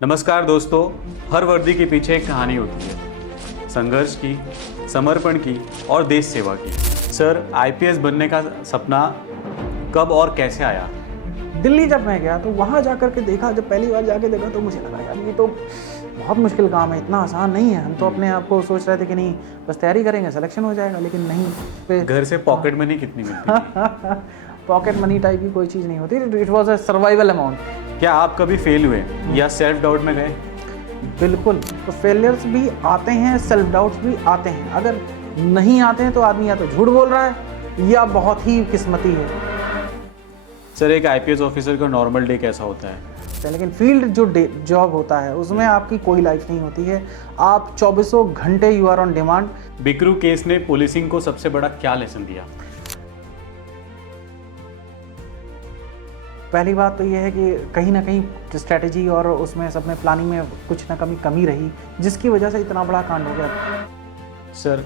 नमस्कार दोस्तों, हर वर्दी के पीछे एक कहानी होती है, संघर्ष की, समर्पण की और देश सेवा की। सर, आईपीएस बनने का सपना कब और कैसे आया? दिल्ली जब मैं गया तो वहाँ जाकर के देखा, जब पहली बार जाके देखा तो मुझे लगा यार ये तो बहुत मुश्किल काम है, इतना आसान नहीं है। हम तो अपने आप को सोच रहे थे कि नहीं बस तैयारी करेंगे सिलेक्शन हो जाएगा, लेकिन नहीं। पे घर से पॉकेट मनी कितनी मिलती थी? पॉकेट मनी टाइप की कोई चीज़ नहीं होती, it was a survival amount. क्या आप कभी फेल हुए या सेल्फ डाउट में गए? बिल्कुल, तो फेलियर्स भी आते हैं, सेल्फ डाउट्स भी आते हैं। अगर नहीं आते हैं तो आदमी या तो झूठ बोल रहा है या बहुत ही किस्मती है। सर, एक आईपीएस ऑफिसर का नॉर्मल डे कैसा होता है? लेकिन फील्ड जो जॉब होता है उसमें आपकी कोई लाइफ नहीं होती है, आप चौबीसों घंटे you are on demand. Bikru case ने पुलिसिंग को सबसे बड़ा क्या लेसन दिया? पहली बात तो ये है कि कहीं ना कहीं स्ट्रैटेजी और उसमें सब में प्लानिंग में कुछ ना कमी रही, जिसकी वजह से इतना बड़ा कांड हो गया। सर,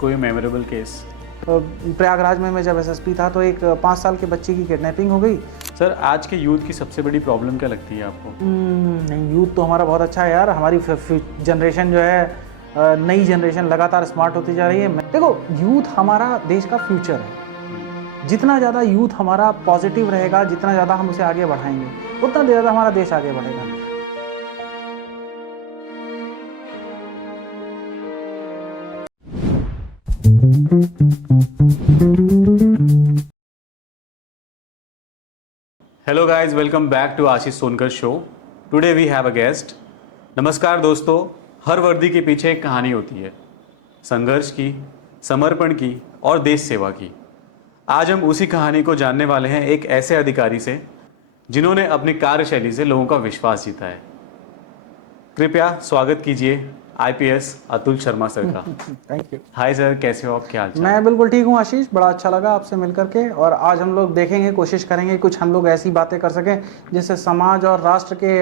कोई मेमोरेबल केस? प्रयागराज में मैं जब एसएसपी था तो एक 5 साल के बच्चे की किडनैपिंग हो गई। सर, आज के यूथ की सबसे बड़ी प्रॉब्लम क्या लगती है आपको? नहीं, यूथ तो हमारा बहुत अच्छा है यार। हमारी जनरेशन जो है, नई जनरेशन लगातार स्मार्ट होती जा रही है। देखो, यूथ हमारा देश का फ्यूचर है। जितना ज़्यादा यूथ हमारा पॉजिटिव रहेगा, जितना ज़्यादा हम उसे आगे बढ़ाएंगे, उतना ज़्यादा हमारा देश आगे बढ़ेगा। Hello guys, welcome back to Ashish Sonkar show. Today we have a guest. नमस्कार दोस्तों, हर वर्दी के पीछे एक कहानी होती है, संघर्ष की, समर्पण की और देश सेवा की। आज हम उसी कहानी को जानने वाले हैं एक ऐसे अधिकारी से जिन्होंने अपनी कार्यशैली से लोगों का विश्वास जीता है। कृपया स्वागत कीजिए आईपीएस अतुल शर्मा सर का। Thank you. हाय सर, कैसे हो आप? क्या हाल चाल? मैं बिल्कुल ठीक हूँ आशीष, बड़ा अच्छा लगा आपसे मिल करके। और आज हम लोग देखेंगे, कोशिश करेंगे कुछ हम लोग ऐसी बातें कर सकें जिससे समाज और राष्ट्र के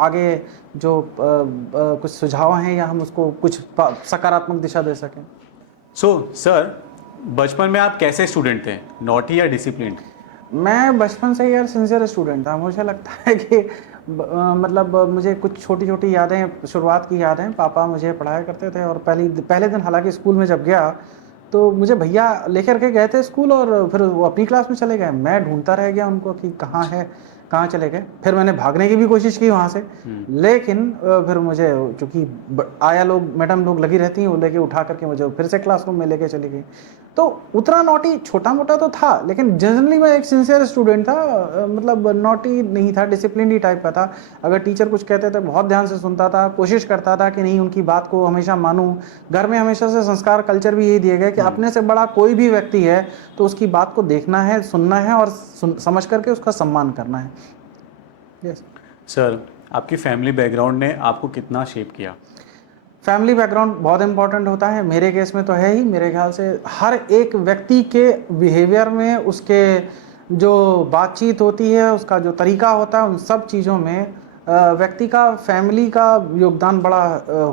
आगे जो कुछ सुझाव हैं या हम उसको कुछ सकारात्मक दिशा दे सकें। सर, बचपन में आप कैसे स्टूडेंट थे, नॉटी या डिसिप्लिन्ड? मैं बचपन से ही यार सिंसियर स्टूडेंट था। मुझे लगता है कि मतलब मुझे कुछ छोटी छोटी यादें, शुरुआत की यादें, पापा मुझे पढ़ाया करते थे। और पहले दिन हालांकि स्कूल में जब गया तो मुझे भैया लेकर के गए थे स्कूल, और फिर वो अपनी क्लास में चले गए। मैं ढूंढता रह गया उनको कि कहाँ है, कहाँ चले गए। फिर मैंने भागने की भी कोशिश की वहाँ से, लेकिन फिर मुझे चूँकि आया लोग, मैडम लोग लगी रहती हैं, वो लेके उठा करके मुझे फिर से क्लासरूम में लेके चली गई। तो उतना नॉटी छोटा मोटा तो था, लेकिन जनरली मैं एक सिंसियर स्टूडेंट था। मतलब नॉटी नहीं था, डिसिप्लिन ही टाइप का था। अगर टीचर कुछ कहते थे बहुत ध्यान से सुनता था, कोशिश करता था कि नहीं उनकी बात को हमेशा मानूं। घर में हमेशा से संस्कार, कल्चर भी यही दिए गए कि अपने से बड़ा कोई भी व्यक्ति है तो उसकी बात को देखना है, सुनना है और समझ करके उसका सम्मान करना है। यस सर, आपकी फैमिली बैकग्राउंड ने आपको कितना शेप किया? फैमिली बैकग्राउंड बहुत इंपॉर्टेंट होता है। मेरे केस में तो है ही। मेरे ख्याल से हर एक व्यक्ति के बिहेवियर में, उसके जो बातचीत होती है, उसका जो तरीका होता है, उन सब चीज़ों में व्यक्ति का, फैमिली का योगदान बड़ा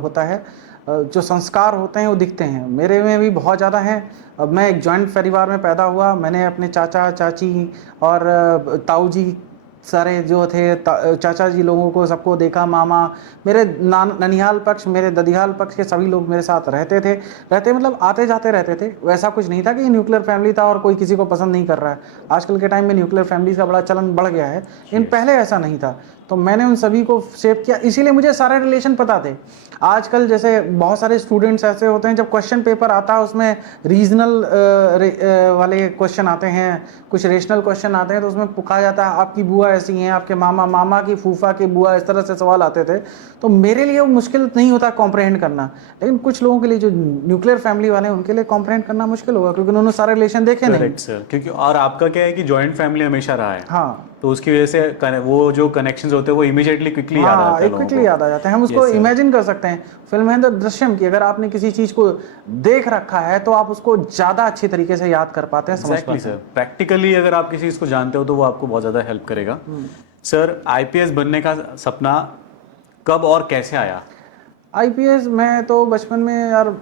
होता है। जो संस्कार होते हैं वो दिखते हैं। मेरे में भी बहुत ज़्यादा हैं। अब मैं एक जॉइंट परिवार में पैदा हुआ। मैंने अपने चाचा चाची और ताऊ जी, सारे जो थे चाचा जी लोगों को सबको देखा। मामा, मेरे ननिहाल पक्ष, मेरे ददिहाल पक्ष के सभी लोग मेरे साथ रहते मतलब आते जाते रहते थे। वैसा कुछ नहीं था कि न्यूक्लियर फैमिली था और कोई किसी को पसंद नहीं कर रहा है। आजकल के टाइम में न्यूक्लियर फैमिली का बड़ा चलन बढ़ गया है, लेकिन पहले ऐसा नहीं था। तो मैंने उन सभी को शेप किया, इसीलिए मुझे सारे रिलेशन पता थे। आजकल जैसे बहुत सारे स्टूडेंट्स ऐसे होते हैं, जब क्वेश्चन पेपर आता है उसमें रीजनल वाले क्वेश्चन आते हैं, कुछ रेशनल क्वेश्चन आते हैं, तो उसमें पूछा जाता है आपकी बुआ ऐसी हैं, आपके मामा, मामा की फूफा की बुआ, इस तरह से सवाल आते थे। तो मेरे लिए वो मुश्किल नहीं होता कॉम्प्रहेंड करना, लेकिन कुछ लोगों के लिए जो न्यूक्लियर फैमिली वाले हैं उनके लिए कॉम्प्रहेंड करना मुश्किल होगा, क्योंकि उन्होंने सारे रिलेशन देखे नहीं। करेक्ट सर, क्योंकि और आपका क्या है कि जॉइंट फैमिली हमेशा रहा है, हाँ, तो उसकी वजह से वो जो कनेक्शंस होते हैं वो इमीडिएटली क्विकली याद आते हैं लोगों को। क्विकली याद आ जाते हैं। हम उसको Yes, sir. इमेजिन कर सकते हैं। फिल्म है द दृश्यम की, अगर आपने किसी चीज को देख रखा है तो आप उसको ज्यादा अच्छी तरीके से याद कर पाते हैं, समझ एग्जैक्टली पाते सर, हैं। प्रैक्टिकली अगर आप किसी चीज को जानते हो तो वो आपको बहुत ज़्यादा हेल्प करेगा। सर, आईपीएस बनने का सपना कब और कैसे आया? आईपीएस, मैं तो बचपन में यार,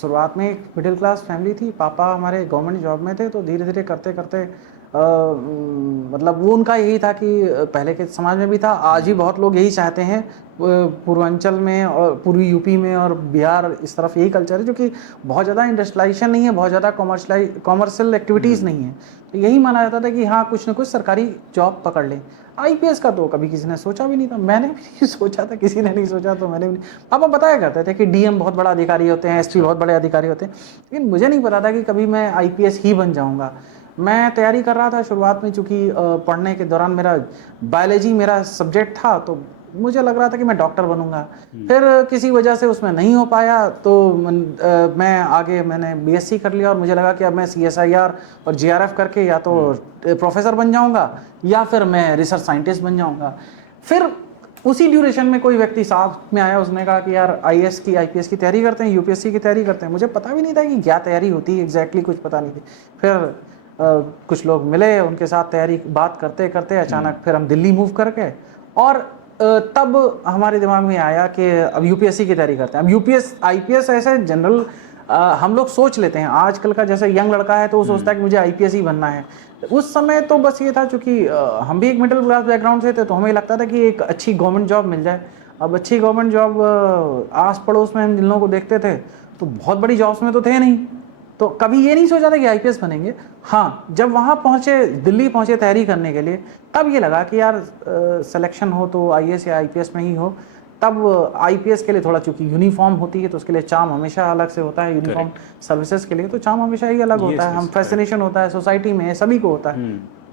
शुरुआत में एक मिडिल क्लास फैमिली थी। पापा हमारे गवर्नमेंट जॉब में थे, तो धीरे धीरे करते करते मतलब वो उनका यही था कि पहले के समाज में भी था, आज भी बहुत लोग यही चाहते हैं। पूर्वांचल में और पूर्वी यूपी में और बिहार इस तरफ यही कल्चर है, जो कि बहुत ज़्यादा इंडस्ट्रियलाइजेशन नहीं है, बहुत ज़्यादा कॉमर्शियल एक्टिविटीज़ नहीं है। तो यही माना जाता था कि हाँ कुछ ना कुछ सरकारी जॉब पकड़ लें। आईपीएस का तो कभी किसी ने सोचा भी नहीं था, मैंने भी नहीं सोचा था, किसी ने नहीं सोचा तो मैंने भी नहीं। पापा बताया करते थे कि डीएम बहुत बड़ा अधिकारी होते हैं, एसपी बहुत बड़े अधिकारी होते हैं, लेकिन मुझे नहीं पता था कि कभी मैं आईपीएस ही बन जाऊंगा। मैं तैयारी कर रहा था शुरुआत में, चूंकि पढ़ने के दौरान मेरा बायोलॉजी मेरा सब्जेक्ट था, तो मुझे लग रहा था कि मैं डॉक्टर बनूंगा। फिर किसी वजह से उसमें नहीं हो पाया, तो मैं आगे मैंने बीएससी कर लिया और मुझे लगा कि अब मैं सीएसआईआर और जीआरएफ करके या तो प्रोफेसर बन जाऊंगा या फिर मैं रिसर्च साइंटिस्ट बन जाऊंगा। फिर उसी ड्यूरेशन में कोई व्यक्ति साथ में आया, उसने कहा कि यार आईएएस की आईपीएस की तैयारी करते हैं, यूपीएससी की तैयारी करते हैं। मुझे पता भी नहीं था कि क्या तैयारी होती है एग्जैक्टली, कुछ पता नहीं थी। फिर कुछ लोग मिले, उनके साथ तैयारी बात करते करते अचानक फिर हम दिल्ली मूव कर गए और तब हमारे दिमाग में आया कि अब यूपीएससी की तैयारी करते हैं। अब यूपीएस आईपीएस ऐसे जनरल हम लोग सोच लेते हैं, आजकल का जैसे यंग लड़का है तो वो सोचता है कि मुझे आईपीएस ही बनना है। उस समय तो बस ये था, चूंकि हम भी एक मिडिल क्लास बैकग्राउंड से थे, तो हमें लगता था कि एक अच्छी गवर्नमेंट जॉब मिल जाए। अब अच्छी गवर्नमेंट जॉब आस पड़ोस में हम जिन लोगों को देखते थे तो बहुत बड़ी जॉब्स में तो थे नहीं, तो कभी ये नहीं सोचा था कि आईपीएस बनेंगे। हाँ, जब वहाँ पहुँचे, दिल्ली पहुँचे तैयारी करने के लिए, तब ये लगा कि यार सिलेक्शन हो तो आईएएस या आईपीएस में ही हो। तब आईपीएस के लिए थोड़ा, चूंकि यूनिफॉर्म होती है तो उसके लिए चार्म हमेशा अलग से होता है, यूनिफॉर्म सर्विसेज के लिए तो चार्म हमेशा ही अलग होता है, हम फैसिनेशन होता है सोसाइटी में, सभी को होता है।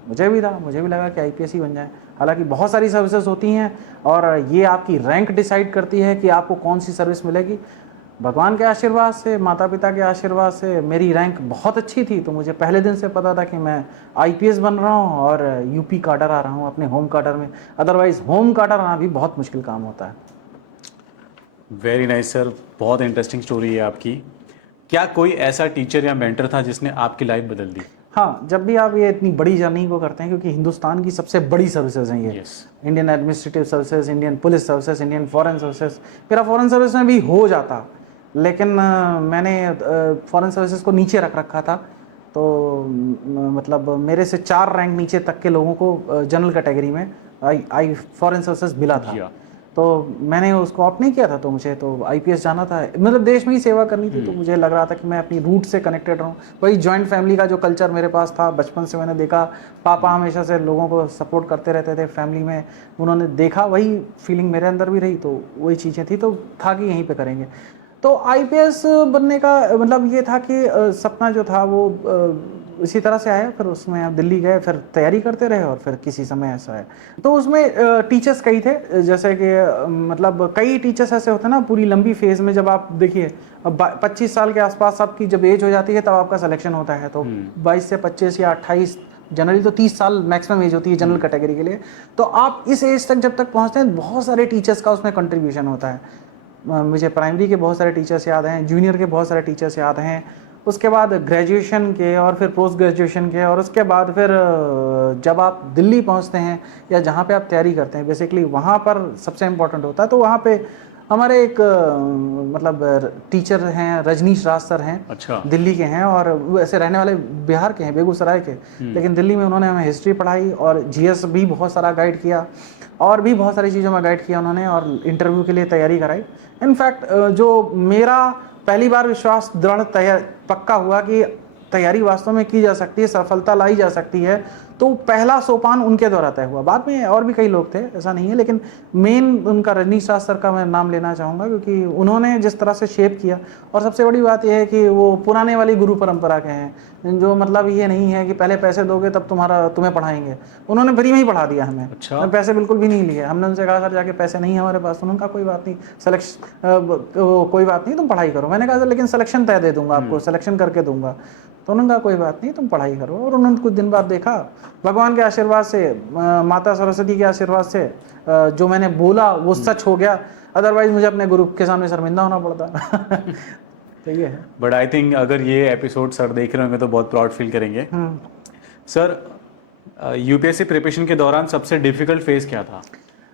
मुझे भी था, मुझे भी लगा कि आईपीएस ही बन जाए। हालांकि बहुत सारी सर्विसेज होती हैं और ये आपकी रैंक डिसाइड करती है कि आपको कौन सी सर्विस मिलेगी। भगवान के आशीर्वाद से, माता पिता के आशीर्वाद से मेरी रैंक बहुत अच्छी थी, तो मुझे पहले दिन से पता था कि मैं आईपीएस बन रहा हूँ और यूपी काडर आ रहा हूँ अपने होम काडर में। अदरवाइज होम काडर आना भी बहुत मुश्किल काम होता है। वेरी नाइस सर, बहुत इंटरेस्टिंग स्टोरी है आपकी। क्या कोई ऐसा टीचर या मेंटर था जिसने आपकी लाइफ बदल दी? हाँ, जब भी आप ये इतनी बड़ी जर्नी को करते हैं, क्योंकि हिंदुस्तान की सबसे बड़ी सर्विसेज हैं ये, Indian administrative services, Indian police services, Indian foreign services. मेरा फॉरेन सर्विस में भी हो जाता, लेकिन मैंने फॉरेन सर्विसेज को नीचे रख रखा था। तो मतलब मेरे से 4 रैंक नीचे तक के लोगों को जनरल कैटेगरी में आई फॉरेन सर्विसेज मिला था, तो मैंने उसको ऑप्ट नहीं किया था। तो मुझे तो आईपीएस जाना था, मतलब देश में ही सेवा करनी थी, तो मुझे लग रहा था कि मैं अपनी रूट से कनेक्टेड रहूं। वही जॉइंट फैमिली का जो कल्चर मेरे पास था, बचपन से मैंने देखा, पापा हमेशा से लोगों को सपोर्ट करते रहते थे फैमिली में, उन्होंने देखा, वही फीलिंग मेरे अंदर भी रही, तो वही चीज़ें थी, तो था कि यहीं पर करेंगे। तो आईपीएस बनने का मतलब ये था कि सपना जो था वो इसी तरह से आया। फिर उसमें आप दिल्ली गए, फिर तैयारी करते रहे और फिर किसी समय ऐसा है। तो उसमें टीचर्स कई थे, जैसे कि मतलब कई टीचर्स ऐसे होते हैं ना, पूरी लंबी फेज में जब आप देखिए, अब 25 साल के आसपास आपकी जब एज हो जाती है तब आपका सिलेक्शन होता है, तो 22 से 25 या 28, जनरली तो 30 साल मैक्सिमम एज होती है जनरल कैटेगरी के लिए। तो आप इस एज तक जब तक पहुँचते हैं, बहुत सारे टीचर्स का उसमें कंट्रीब्यूशन होता है। मुझे प्राइमरी के बहुत सारे टीचर्स याद हैं, जूनियर के बहुत सारे टीचर्स याद हैं, उसके बाद ग्रेजुएशन के और फिर पोस्ट ग्रेजुएशन के, और उसके बाद फिर जब आप दिल्ली पहुंचते हैं या जहां पे आप तैयारी करते हैं, बेसिकली वहां पर सबसे इम्पोर्टेंट होता है। तो वहां पे हमारे एक मतलब टीचर हैं, रजनीश राज सर हैं। अच्छा। दिल्ली के हैं और वैसे रहने वाले बिहार के हैं, बेगूसराय के, लेकिन दिल्ली में उन्होंने हमें हिस्ट्री पढ़ाई और जीएस भी बहुत सारा गाइड किया और भी बहुत सारी चीज़ों में गाइड किया उन्होंने, और इंटरव्यू के लिए तैयारी कराई। इनफैक्ट जो मेरा पहली बार विश्वास दृढ़ पक्का हुआ कि तैयारी वास्तव में की जा सकती है, सफलता लाई जा सकती है, तो पहला सोपान उनके द्वारा तय हुआ। बाद में और भी कई लोग थे, ऐसा नहीं है, लेकिन मेन उनका रजनीश राज सर का मैं नाम लेना चाहूँगा, क्योंकि उन्होंने जिस तरह से शेप किया। और सबसे बड़ी बात यह है कि वो पुराने वाली गुरु परंपरा के हैं, जो मतलब ये नहीं है कि पहले पैसे दोगे तब तुम्हें पढ़ाएंगे। उन्होंने फ्री में ही पढ़ा दिया हमें। अच्छा। पैसे बिल्कुल भी नहीं लिए। हमने उनसे कहा सर जाके पैसे नहीं है हमारे पास, उन्होंने कहा कोई बात नहीं, कोई बात नहीं, तुम पढ़ाई करो। मैंने कहा सर लेकिन सिलेक्शन तय दे दूंगा आपको, सिलेक्शन करके दूंगा। तो उन्होंने कहा कोई बात नहीं, तुम पढ़ाई करो। और उन्होंने कुछ दिन बाद देखा, भगवान के आशीर्वाद से, माता सरस्वती के आशीर्वाद से, जो मैंने बोला वो सच हो गया। अदरवाइज मुझे अपने गुरु के सामने शर्मिंदा होना पड़ता। तो ये है। बट आई थिंक अगर ये एपिसोड सर देख रहे होंगे तो बहुत प्राउड फील करेंगे। सर, यूपीएससी प्रिपरेशन के दौरान सबसे डिफिकल्ट फेज क्या था?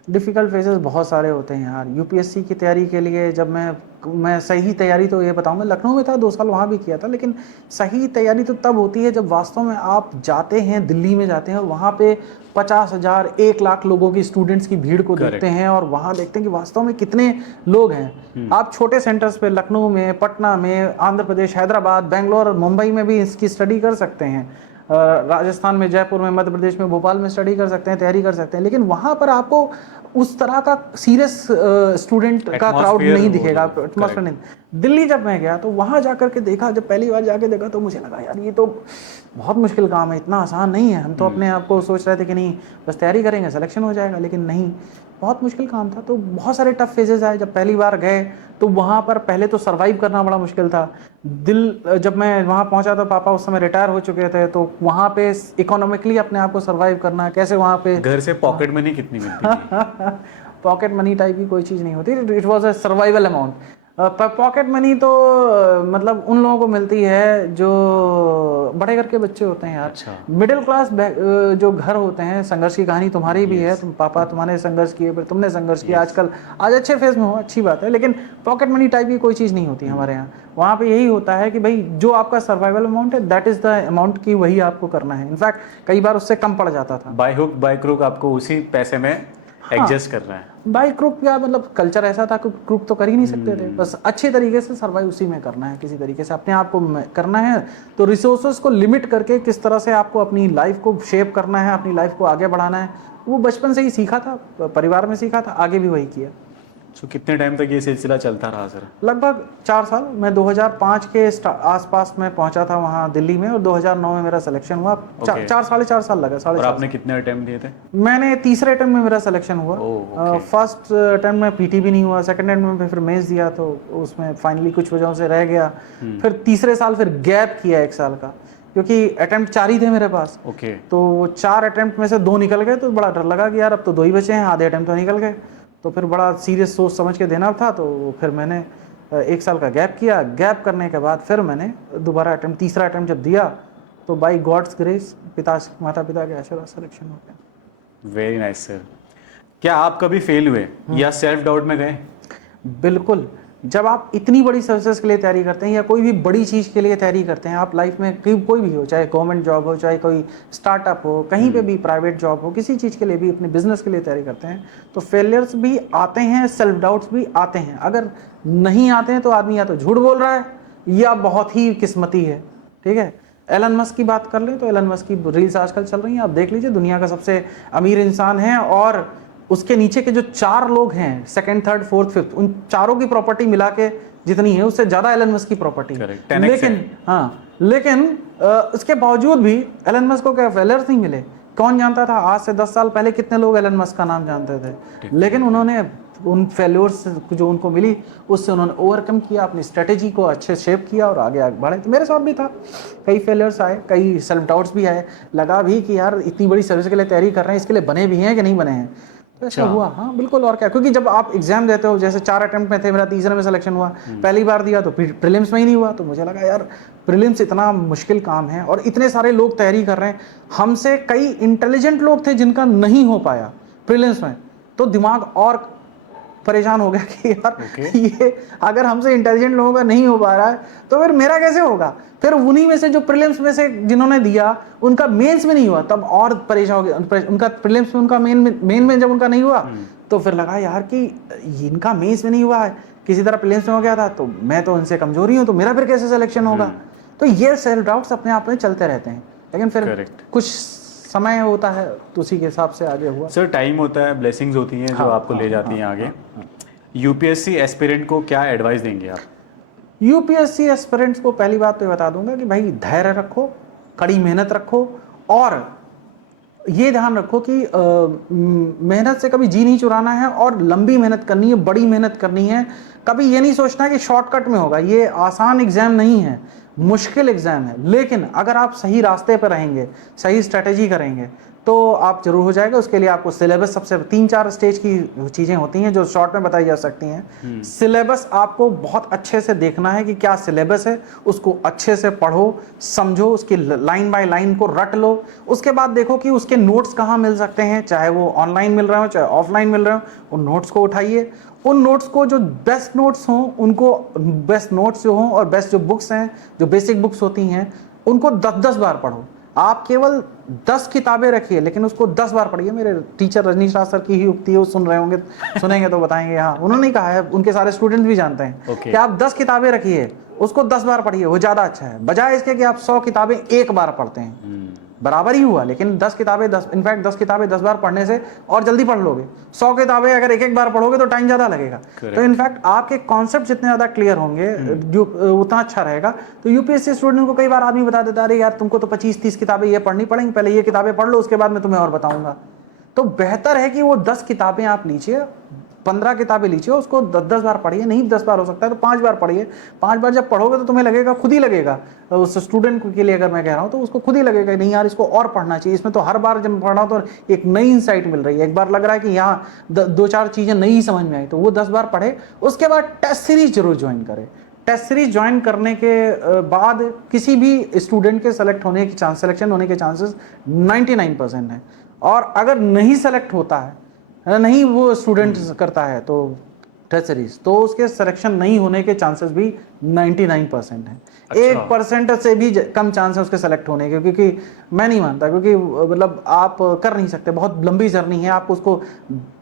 डिफ़िकल्ट फेजेस बहुत सारे होते हैं यार। यूपीएससी की तैयारी के लिए जब मैं सही तैयारी तो ये बताऊंगा, लखनऊ में था 2 साल वहाँ भी किया था, लेकिन सही तैयारी तो तब होती है जब वास्तव में आप जाते हैं, दिल्ली में जाते हैं और वहाँ पे 50,000 1 लाख लोगों की, स्टूडेंट्स की भीड़ को देखते हैं और वहाँ देखते हैं कि वास्तव में कितने लोग हैं। आप छोटे सेंटर्स पे लखनऊ में, पटना में, आंध्र प्रदेश, हैदराबाद, बेंगलोर, मुंबई में भी इसकी स्टडी कर सकते हैं, राजस्थान में, जयपुर में, मध्य प्रदेश में, भोपाल में स्टडी कर सकते हैं, तैयारी कर सकते हैं, लेकिन वहाँ पर आपको उस तरह का सीरियस स्टूडेंट का क्राउड नहीं दिखेगा, एटमॉस्फेयर नहीं। दिल्ली जब मैं गया तो वहाँ जाकर के देखा, जब पहली बार जाके देखा तो मुझे लगा यार ये तो बहुत मुश्किल काम है, इतना आसान नहीं है। हम तो अपने आप को सोच रहे थे कि नहीं बस तैयारी करेंगे सिलेक्शन हो जाएगा, लेकिन नहीं, बहुत मुश्किल काम था। तो बहुत सारे टफ फेजेस आए जब पहली बार गए, तो वहाँ पर पहले तो सरवाइव करना बड़ा मुश्किल था। जब मैं वहाँ पहुँचा तो पापा उस समय रिटायर हो चुके थे, तो वहाँ पे इकोनॉमिकली अपने आप को सरवाइव करना, कैसे वहाँ पे घर से पॉकेट मनी कितनी मिलती थी? पॉकेट मनी टाइप की कोई चीज़ नहीं होती, it was a survival amount. Pocket money तो मतलब उन लोगों को मिलती है जो बड़े घर के बच्चे होते हैं यार। अच्छा। मिडिल क्लास जो घर होते हैं, संघर्ष की कहानी तुम्हारी भी है, तुम पापा तुम्हारे संघर्ष किए, फिर तुमने संघर्ष किया, आजकल आज अच्छे फेज में हो, अच्छी बात है, लेकिन पॉकेट मनी टाइप की कोई चीज़ नहीं होती हमारे यहाँ। वहाँ पे यही होता है कि भाई जो आपका सर्वाइवल अमाउंट है दैट इज़ द अमाउंट की, वही आपको करना है। इनफैक्ट कई बार उससे कम पड़ जाता था। बाय हुक बाय क्रुक आपको उसी पैसे में एडजस्ट करना है। बाई क्रुक क्या मतलब, कल्चर ऐसा था कि क्रुक तो कर ही नहीं सकते थे, बस अच्छे तरीके से सर्वाइव उसी में करना है, किसी तरीके से अपने आप को करना है। तो रिसोर्सेज को लिमिट करके किस तरह से आपको अपनी लाइफ को शेप करना है, अपनी लाइफ को आगे बढ़ाना है, वो बचपन से ही सीखा था, परिवार में सीखा था, आगे भी वही किया। तो कितने टाइम तक ये सिलसिला चलता रहा सर? लगभग 4 साल। मैं 2005 के आसपास में पहुंचा था वहाँ दिल्ली में, और 2009 में मेरा सिलेक्शन हुआ। 4 साल लगा, 4.5 और आपने कितने अटेम्प्ट दिए थे? मैंने तीसरे अटेम्प्ट में मेरा सिलेक्शन हुआ। फर्स्ट अटेम्प्ट में पीटी भी नहीं हुआ, सेकंड अटेम्प्ट में फिर मेंस दिया तो उसमें फाइनली कुछ वजहों से रह गया। फिर तीसरे साल फिर गैप किया 1 साल का, क्योंकि अटेम्प्ट 4 ही थे मेरे पास। तो वो 4 अटेम्प्ट में से 2 निकल गए, तो बड़ा डर लगा कि यार अब तो 2 ही बचे हैं, आधे अटेम्प्ट तो निकल गए। तो फिर बड़ा सीरियस सोच समझ के देना था, तो फिर मैंने 1 साल का गैप किया। गैप करने के बाद फिर मैंने दोबारा अटेम्प्ट, तीसरा अटेम्प्ट जब दिया तो बाई गॉड्स ग्रेस, माता पिता के आशीर्वाद सिलेक्शन हो गया। Very nice sir. क्या आप कभी फेल हुए या सेल्फ डाउट में गए? बिल्कुल। जब आप इतनी बड़ी सर्विसेज के लिए तैयारी करते हैं या कोई भी बड़ी चीज़ के लिए तैयारी करते हैं, आप लाइफ में कोई भी हो, चाहे गवर्नमेंट जॉब हो, चाहे कोई स्टार्टअप हो, कहीं पे भी प्राइवेट जॉब हो, किसी चीज़ के लिए भी, अपने बिजनेस के लिए तैयारी करते हैं, तो फेलियर्स भी आते हैं, सेल्फ डाउट्स भी आते हैं। अगर नहीं आते हैं तो आदमी या तो झूठ बोल रहा है या बहुत ही किस्मती है। ठीक है, एलन मस्क की बात कर लें तो एलन मस्क की रील्स आजकल चल रही हैं, आप देख लीजिए, दुनिया का सबसे अमीर इंसान है, और उसके नीचे के जो 4 लोग हैं, सेकंड, थर्ड, फोर्थ, फिफ्थ, उन चारों की प्रॉपर्टी मिला के जितनी है उससे ज्यादा एलन मस्क की प्रॉपर्टी। लेकिन उसके बावजूद भी एलन मस्क को क्या फेलियर्स नहीं मिले? कौन जानता था आज से 10 साल पहले कितने लोग एलन मस्क का नाम जानते थे? लेकिन उन्होंने उन फेल्योर्स जो उनको मिली उससे उन्होंने ओवरकम किया, अपनी स्ट्रेटेजी को अच्छे शेप किया और आगे बढ़े। तो मेरे साथ भी था, कई फेलियर्स आए, कई सेल्फ डाउट्स भी आए, लगा भी कि यार इतनी बड़ी सर्विस के लिए तैयारी कर रहे हैं, इसके लिए बने भी हैं कि नहीं बने हैं। तो ऐसा हुआ, हाँ बिल्कुल। और क्या, क्योंकि जब आप एग्जाम देते हो, जैसे 4 अटेम्प्ट में थे, मेरा तीसरे में सिलेक्शन हुआ, पहली बार दिया तो प्रीलिम्स में ही नहीं हुआ, तो मुझे लगा यार प्रीलिम्स इतना मुश्किल काम है और इतने सारे लोग तैयारी कर रहे हैं, हमसे कई इंटेलिजेंट लोग थे जिनका नहीं हो पाया प्रीलिम्स में, तो दिमाग और परेशान हो गया कि यार ये अगर हमसे इंटेलिजेंट लोगों का नहीं हो पा रहा है तो फिर मेरा कैसे होगा। फिर उन्हीं में से जो प्रीलिम्स में से जिन्होंने दिया उनका मेंस में नहीं हुआ, तब और परेशान हो गया। उनका प्रीलिम्स में उनका मेन में जब उनका नहीं हुआ तो फिर लगा यार कि इनका मेंस में नहीं हुआ है, किसी तरह प्रीलिम्स में हो गया था, तो मैं तो उनसे कमजोर ही हूँ, तो मेरा फिर कैसे सिलेक्शन होगा। तो ये सेल्फ डाउट्स अपने आप में चलते रहते हैं, लेकिन फिर कुछ समय होता है तो उसी के हिसाब से आगे हुआ। सर टाइम होता है, ब्लेसिंग्स होती हैं जो आपको ले जाती हैं आगे। यूपीएससी एस्पिरेंट को क्या एडवाइस देंगे आप? यूपीएससी एस्पिरेंट्स को पहली बात तो बता दूंगा कि भाई धैर्य रखो, कड़ी मेहनत रखो, और ये ध्यान रखो कि मेहनत से कभी जी नहीं चुराना है और लंबी मेहनत करनी है, बड़ी मेहनत करनी है। कभी ये नहीं सोचना है कि शॉर्टकट में होगा। ये आसान एग्जाम नहीं है, मुश्किल एग्जाम है, लेकिन अगर आप सही रास्ते पर रहेंगे, सही स्ट्रेटेजी करेंगे तो आप जरूर हो जाएगा। उसके लिए आपको सिलेबस, सबसे 3-4 स्टेज की चीज़ें होती हैं जो शॉर्ट में बताई जा सकती हैं। सिलेबस आपको बहुत अच्छे से देखना है कि क्या सिलेबस है, उसको अच्छे से पढ़ो, समझो, उसकी लाइन बाय लाइन को रट लो। उसके बाद देखो कि उसके नोट्स कहाँ मिल सकते हैं, चाहे वो ऑनलाइन मिल रहे हो चाहे ऑफलाइन मिल रहे हो। उन नोट्स को उठाइए, उन नोट्स को, जो बेस्ट नोट्स हों उनको, बेस्ट नोट्स जो हों और बेस्ट जो बुक्स हैं, जो बेसिक बुक्स होती हैं, उनको 10-10 बार पढ़ो। आप केवल 10 किताबें रखिए लेकिन उसको 10 बार पढ़िए। मेरे टीचर रजनीश राज सर की ही उक्ति है, वो सुन रहे होंगे, सुनेंगे तो बताएंगे। हाँ, उन्होंने ही कहा है, उनके सारे स्टूडेंट भी जानते हैं कि आप 10 किताबें रखिए, उसको 10 बार पढ़िए, वो ज़्यादा अच्छा है, बजाय इसके कि आप 100 किताबें एक बार पढ़ते हैं। बराबर ही हुआ, लेकिन 10 किताबें 10 बार पढ़ने से और जल्दी पढ़ लोगे। 100 किताबें अगर एक बार पढ़ोगे तो टाइम ज़्यादा लगेगा। तो इनफैक्ट आपके कॉन्सेप्ट जितने ज़्यादा क्लियर होंगे उतना अच्छा रहेगा। तो यूपीएससी स्टूडेंट को कई बार आदमी बता देता है, अरे यार तुमको तो 25-30 किताबें ये पढ़नी पड़ेंगी, पहले ये किताबें पढ़ लो, उसके बाद मैं तुम्हें और बताऊंगा। तो बेहतर है कि वो 10 किताबें आप लीजिए, 15 किताबें लीजिए, उसको 10-10 बार पढ़िए। नहीं 10 बार हो सकता है तो 5 बार पढ़िए। 5 बार जब पढ़ोगे तो तुम्हें लगेगा, खुद ही लगेगा, उस स्टूडेंट के लिए अगर मैं कह रहा हूँ तो उसको खुद ही लगेगा नहीं यार इसको और पढ़ना चाहिए, इसमें तो हर बार जब पढ़ रहा हूँ तो एक नई इंसाइट मिल रही है। एक बार लग रहा है कि यहाँ 2-4 चीज़ें नई समझ में आई, तो वो 10 बार पढ़े। उसके बाद टेस्ट सीरीज जरूर ज्वाइन करें। टेस्ट सीरीज ज्वाइन करने के बाद किसी भी स्टूडेंट के सिलेक्शन होने के चांसेस 99% हैं। और अगर नहीं सेलेक्ट होता है, नहीं वो स्टूडेंट करता है तो टेस्ट सीरीज, तो उसके सिलेक्शन नहीं होने के चांसेस भी 99% हैं। 1% से भी कम चांस है उसके सेलेक्ट होने के, क्योंकि मैं नहीं मानता, क्योंकि मतलब आप कर नहीं सकते, बहुत लंबी जर्नी है, आपको उसको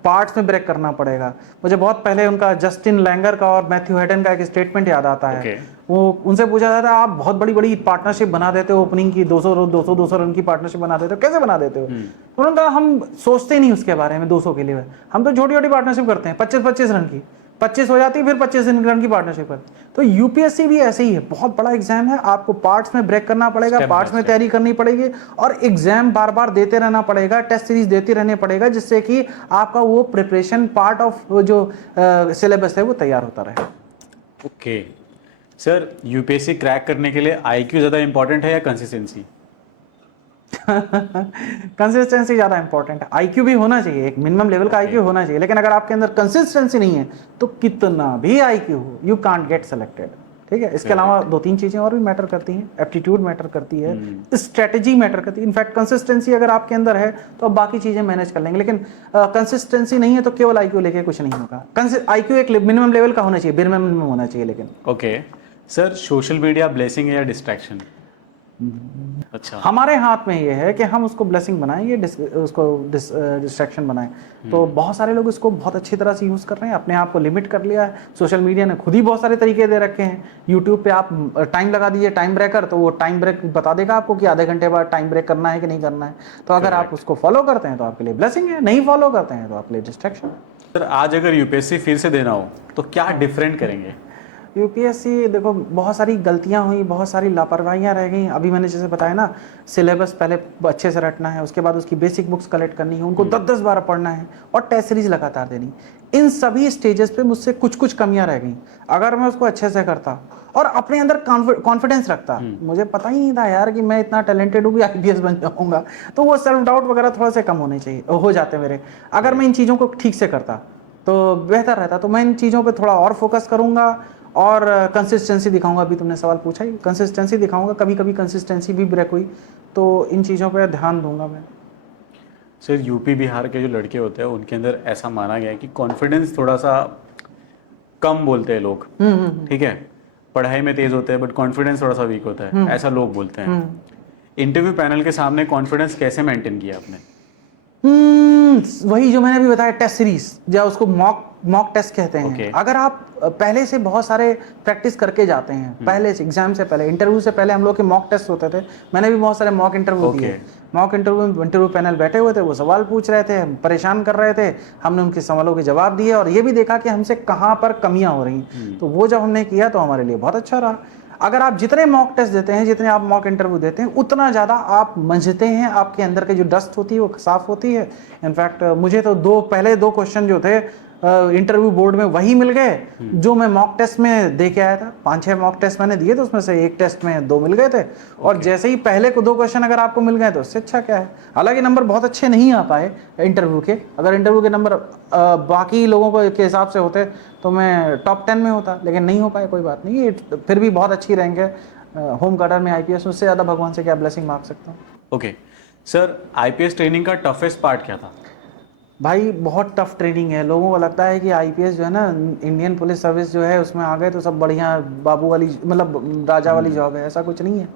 पार्ट्स में ब्रेक करना पड़ेगा। मुझे बहुत पहले उनका जस्टिन लैंगर का और मैथ्यू हेडन का एक स्टेटमेंट याद आता है। वो उनसे पूछा जाता है, आप बहुत बड़ी बड़ी पार्टनरशिप बना देते हो, ओपनिंग की 200 रन की पार्टनरशिप बना देते हो, कैसे बना देते हो? तो उन्होंने कहा हम सोचते नहीं उसके बारे में 200 के लिए, हम तो छोटी छोटी पार्टनरशिप करते हैं, 25-25 रन की, 25 हो जाती फिर 25 रन की पार्टनरशिप करते। तो यूपीएससी भी ऐसे ही है, बहुत बड़ा एग्जाम है, आपको पार्ट्स में ब्रेक करना पड़ेगा, पार्ट्स में तैयारी करनी पड़ेगी और एग्जाम बार बार देते रहना पड़ेगा, टेस्ट सीरीज देते रहने पड़ेगा, जिससे कि आपका वो प्रिपरेशन पार्ट ऑफ जो सिलेबस है वो तैयार होता रहे। ओके सर, यूपीएससी क्रैक करने के लिए आईक्यू ज़्यादा इंपॉर्टेंट है या कंसिस्टेंसी? कंसिस्टेंसी ज़्यादा इंपॉर्टेंट है। आईक्यू भी होना चाहिए, एक मिनिमम लेवल का आईक्यू होना चाहिए, लेकिन अगर आपके अंदर कंसिस्टेंसी नहीं है तो कितना भी आईक्यू हो, यू कांट गेट सेलेक्टेड। ठीक है, इसके अलावा 2-3 चीज़ें और भी मैटर करती हैं। एप्टीट्यूड मैटर करती है, स्ट्रेटजी मैटर करती है। इनफैक्ट कंसिस्टेंसी अगर आपके अंदर है तो आप बाकी चीज़ें मैनेज कर लेंगे, लेकिन कंसिस्टेंसी नहीं है तो केवल आईक्यू लेके कुछ नहीं होगा। आईक्यू एक मिनिमम लेवल का होना चाहिए, बेर मिनिमम होना चाहिए। लेकिन okay sir, social media blessing है या डिस्ट्रैक्शन? अच्छा, हमारे हाथ में ये है कि हम उसको ब्लेसिंग बनाएं, ये उसको डिस्ट्रैक्शन बनाएं। तो बहुत सारे लोग इसको बहुत अच्छी तरह से यूज़ कर रहे हैं, अपने आप को लिमिट कर लिया है। सोशल मीडिया ने खुद ही बहुत सारे तरीके दे रखे हैं। यूट्यूब पे आप टाइम लगा दीजिए, टाइम ब्रेकर, तो वो टाइम ब्रेक बता देगा आपको कि आधे घंटे बाद टाइम ब्रेक करना है कि नहीं करना है। तो अगर आप उसको फॉलो करते हैं तो आपके लिए ब्लेसिंग है, नहीं फॉलो करते हैं तो आपके लिए डिस्ट्रैक्शन है। सर आज अगर यूपीएससी फिर से देना हो तो क्या डिफरेंट करेंगे? यूपीएससी देखो, बहुत सारी गलतियां हुई, बहुत सारी लापरवाहियां रह गई। अभी मैंने जैसे बताया ना, सिलेबस पहले अच्छे से रटना है, उसके बाद उसकी बेसिक बुक्स कलेक्ट करनी है, उनको 10-10 बार पढ़ना है और टेस्ट सीरीज लगातार देनी। इन सभी स्टेजेस पे मुझसे कुछ कुछ कमियां रह गई। अगर मैं उसको अच्छे से करता और अपने अंदर कॉन्फिडेंस रखता, मुझे पता ही नहीं था यार कि मैं इतना टैलेंटेड हूँ कि आईपीएस बन जाऊंगा, तो वो सेल्फ डाउट वगैरह थोड़ा से कम होने चाहिए, हो जाते मेरे। अगर मैं इन चीज़ों को ठीक से करता तो बेहतर रहता। तो मैं इन चीज़ों पर थोड़ा और फोकस करूँगा और कंसिस्टेंसी दिखाऊंगा। अभी तुमने सवाल पूछा ही, कंसिस्टेंसी दिखाऊंगा। कभी कभी कंसिस्टेंसी भी ब्रेक हुई तो इन चीज़ों पर ध्यान दूंगा मैं। सर यूपी बिहार के जो लड़के होते हैं उनके अंदर ऐसा माना गया है कि कॉन्फिडेंस थोड़ा सा कम बोलते हैं लोग। ठीक है, पढ़ाई में तेज होते हैं बट कॉन्फिडेंस थोड़ा सा वीक होता है, ऐसा लोग बोलते हैं। इंटरव्यू पैनल के सामने कॉन्फिडेंस कैसे मेंटेन किया आपने? वही जो मैंने अभी बताया, टेस्ट सीरीज या उसको मॉक टेस्ट कहते हैं। Okay. अगर आप पहले से बहुत सारे प्रैक्टिस करके जाते हैं, पहले से एग्जाम से पहले, इंटरव्यू से पहले हम लोग के मॉक टेस्ट होते थे। मैंने भी बहुत सारे मॉक इंटरव्यू दिए। मॉक इंटरव्यू पैनल बैठे हुए थे, वो सवाल पूछ रहे थे, परेशान कर रहे थे, हमने उनके सवालों के जवाब दिए और ये भी देखा कि हमसे कहाँ पर कमियां हो रही। तो वो जब हमने किया तो हमारे लिए बहुत अच्छा रहा। अगर आप जितने मॉक टेस्ट देते हैं, जितने आप मॉक इंटरव्यू देते हैं, उतना ज़्यादा आप मंझते हैं, आपके अंदर के जो डस्ट होती है वो साफ होती है। इनफैक्ट मुझे तो पहले दो क्वेश्चन जो थे इंटरव्यू बोर्ड में वही मिल गए जो मैं मॉक टेस्ट में दे के आया था। 5-6 मॉक टेस्ट मैंने दिए थे, उसमें से एक टेस्ट में 2 मिल गए थे। और जैसे ही पहले को 2 क्वेश्चन अगर आपको मिल गए तो उससे अच्छा क्या है। हालांकि नंबर बहुत अच्छे नहीं आ पाए इंटरव्यू के, अगर इंटरव्यू के नंबर बाकी लोगों को के हिसाब से होते तो मैं टॉप 10 में होता, लेकिन नहीं हो पाए, कोई बात नहीं, ये फिर भी बहुत अच्छी रैंक है होम गार्डर में आईपीएस। उससे ज़्यादा भगवान से क्या ब्लेसिंग मांग सकता हूँ। ओके सर, आईपीएस ट्रेनिंग का टफेस्ट पार्ट क्या था? भाई बहुत टफ ट्रेनिंग है। लोगों को लगता है कि आईपीएस जो है ना, इंडियन पुलिस सर्विस जो है उसमें आ गए तो सब बढ़िया बाबू वाली, मतलब राजा वाली जॉब है। ऐसा कुछ नहीं है।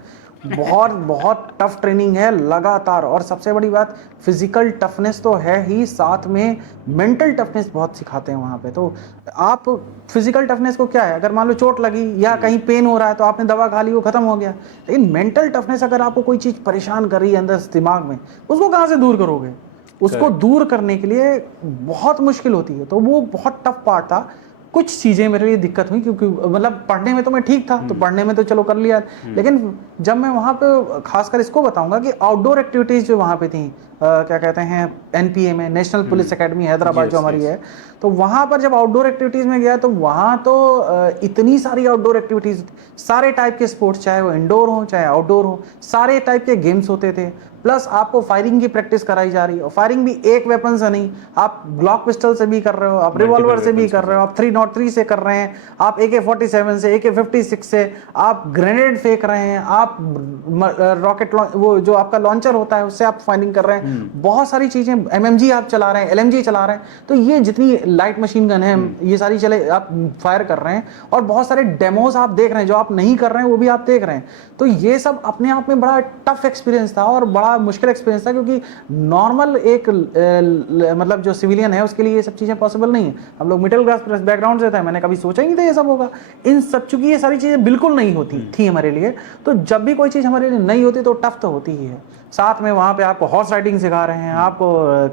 बहुत बहुत टफ ट्रेनिंग है लगातार। और सबसे बड़ी बात, फिजिकल टफनेस तो है ही, साथ में मेंटल टफनेस बहुत सिखाते हैं वहाँ पे। तो आप फिजिकल टफनेस को क्या है, अगर मान लो चोट लगी या कहीं पेन हो रहा है तो आपने दवा खा ली, वो खत्म हो गया। लेकिन मेंटल टफनेस, अगर आपको कोई चीज़ परेशान कर रही है अंदर दिमाग में, उसको कहाँ से दूर करोगे? उसको दूर करने के लिए बहुत मुश्किल होती है। तो वो बहुत टफ पार्ट था। कुछ चीज़ें मेरे लिए दिक्कत हुई, क्योंकि मतलब पढ़ने में तो मैं ठीक था, तो पढ़ने में तो चलो कर लिया। लेकिन जब मैं वहाँ पे, खासकर इसको बताऊंगा कि आउटडोर एक्टिविटीज़ जो वहाँ पे थी, क्या कहते हैं, एनपीए में, नेशनल पुलिस एकेडमी हैदराबाद जो हमारी है, तो वहाँ पर जब आउटडोर एक्टिविटीज़ में गया तो वहाँ तो इतनी सारी आउटडोर एक्टिविटीज़, सारे टाइप के स्पोर्ट्स, चाहे वो इंडोर हो चाहे आउटडोर हो, सारे टाइप के गेम्स होते थे। प्लस आपको फायरिंग की प्रैक्टिस कराई जा रही है, और फायरिंग भी एक वेपन से नहीं, आप ग्लॉक पिस्टल से भी कर रहे हो, आप रिवॉल्वर से भी कर रहे हो, आप 303 से कर रहे हैं, आप AK-47 से, AK-56 से, आप ग्रेनेड फेंक रहे हैं, आप रॉकेट वो जो आपका लॉन्चर होता है उससे आप फायरिंग कर रहे हैं। बहुत सारी चीजें, MMG आप चला रहे हैं, LMG चला रहे हैं। तो ये जितनी लाइट मशीन गन है, ये सारी चले आप फायर कर रहे हैं। और बहुत सारे डेमोज आप देख रहे हैं, जो आप नहीं कर रहे हैं वो भी आप देख रहे हैं। तो ये सब अपने आप में बड़ा टफ एक्सपीरियंस था और बड़ा मुश्किल एक्सपीरियंस था, क्योंकि नॉर्मल एक मतलब जो सिविलियन है उसके लिए ये सब चीज़ें पॉसिबल नहीं है। हम लोग मिडिल क्लास बैकग्राउंड से थे, मैंने कभी सोचा ही नहीं था ये सब होगा। इन सब, चूंकि ये सारी चीज़ें बिल्कुल नहीं होती थी हमारे लिए, तो जब भी कोई चीज़ हमारे लिए नहीं होती तो टफ तो होती ही है। साथ में वहाँ पे आपको हॉर्स राइडिंग सिखा रहे हैं, आपको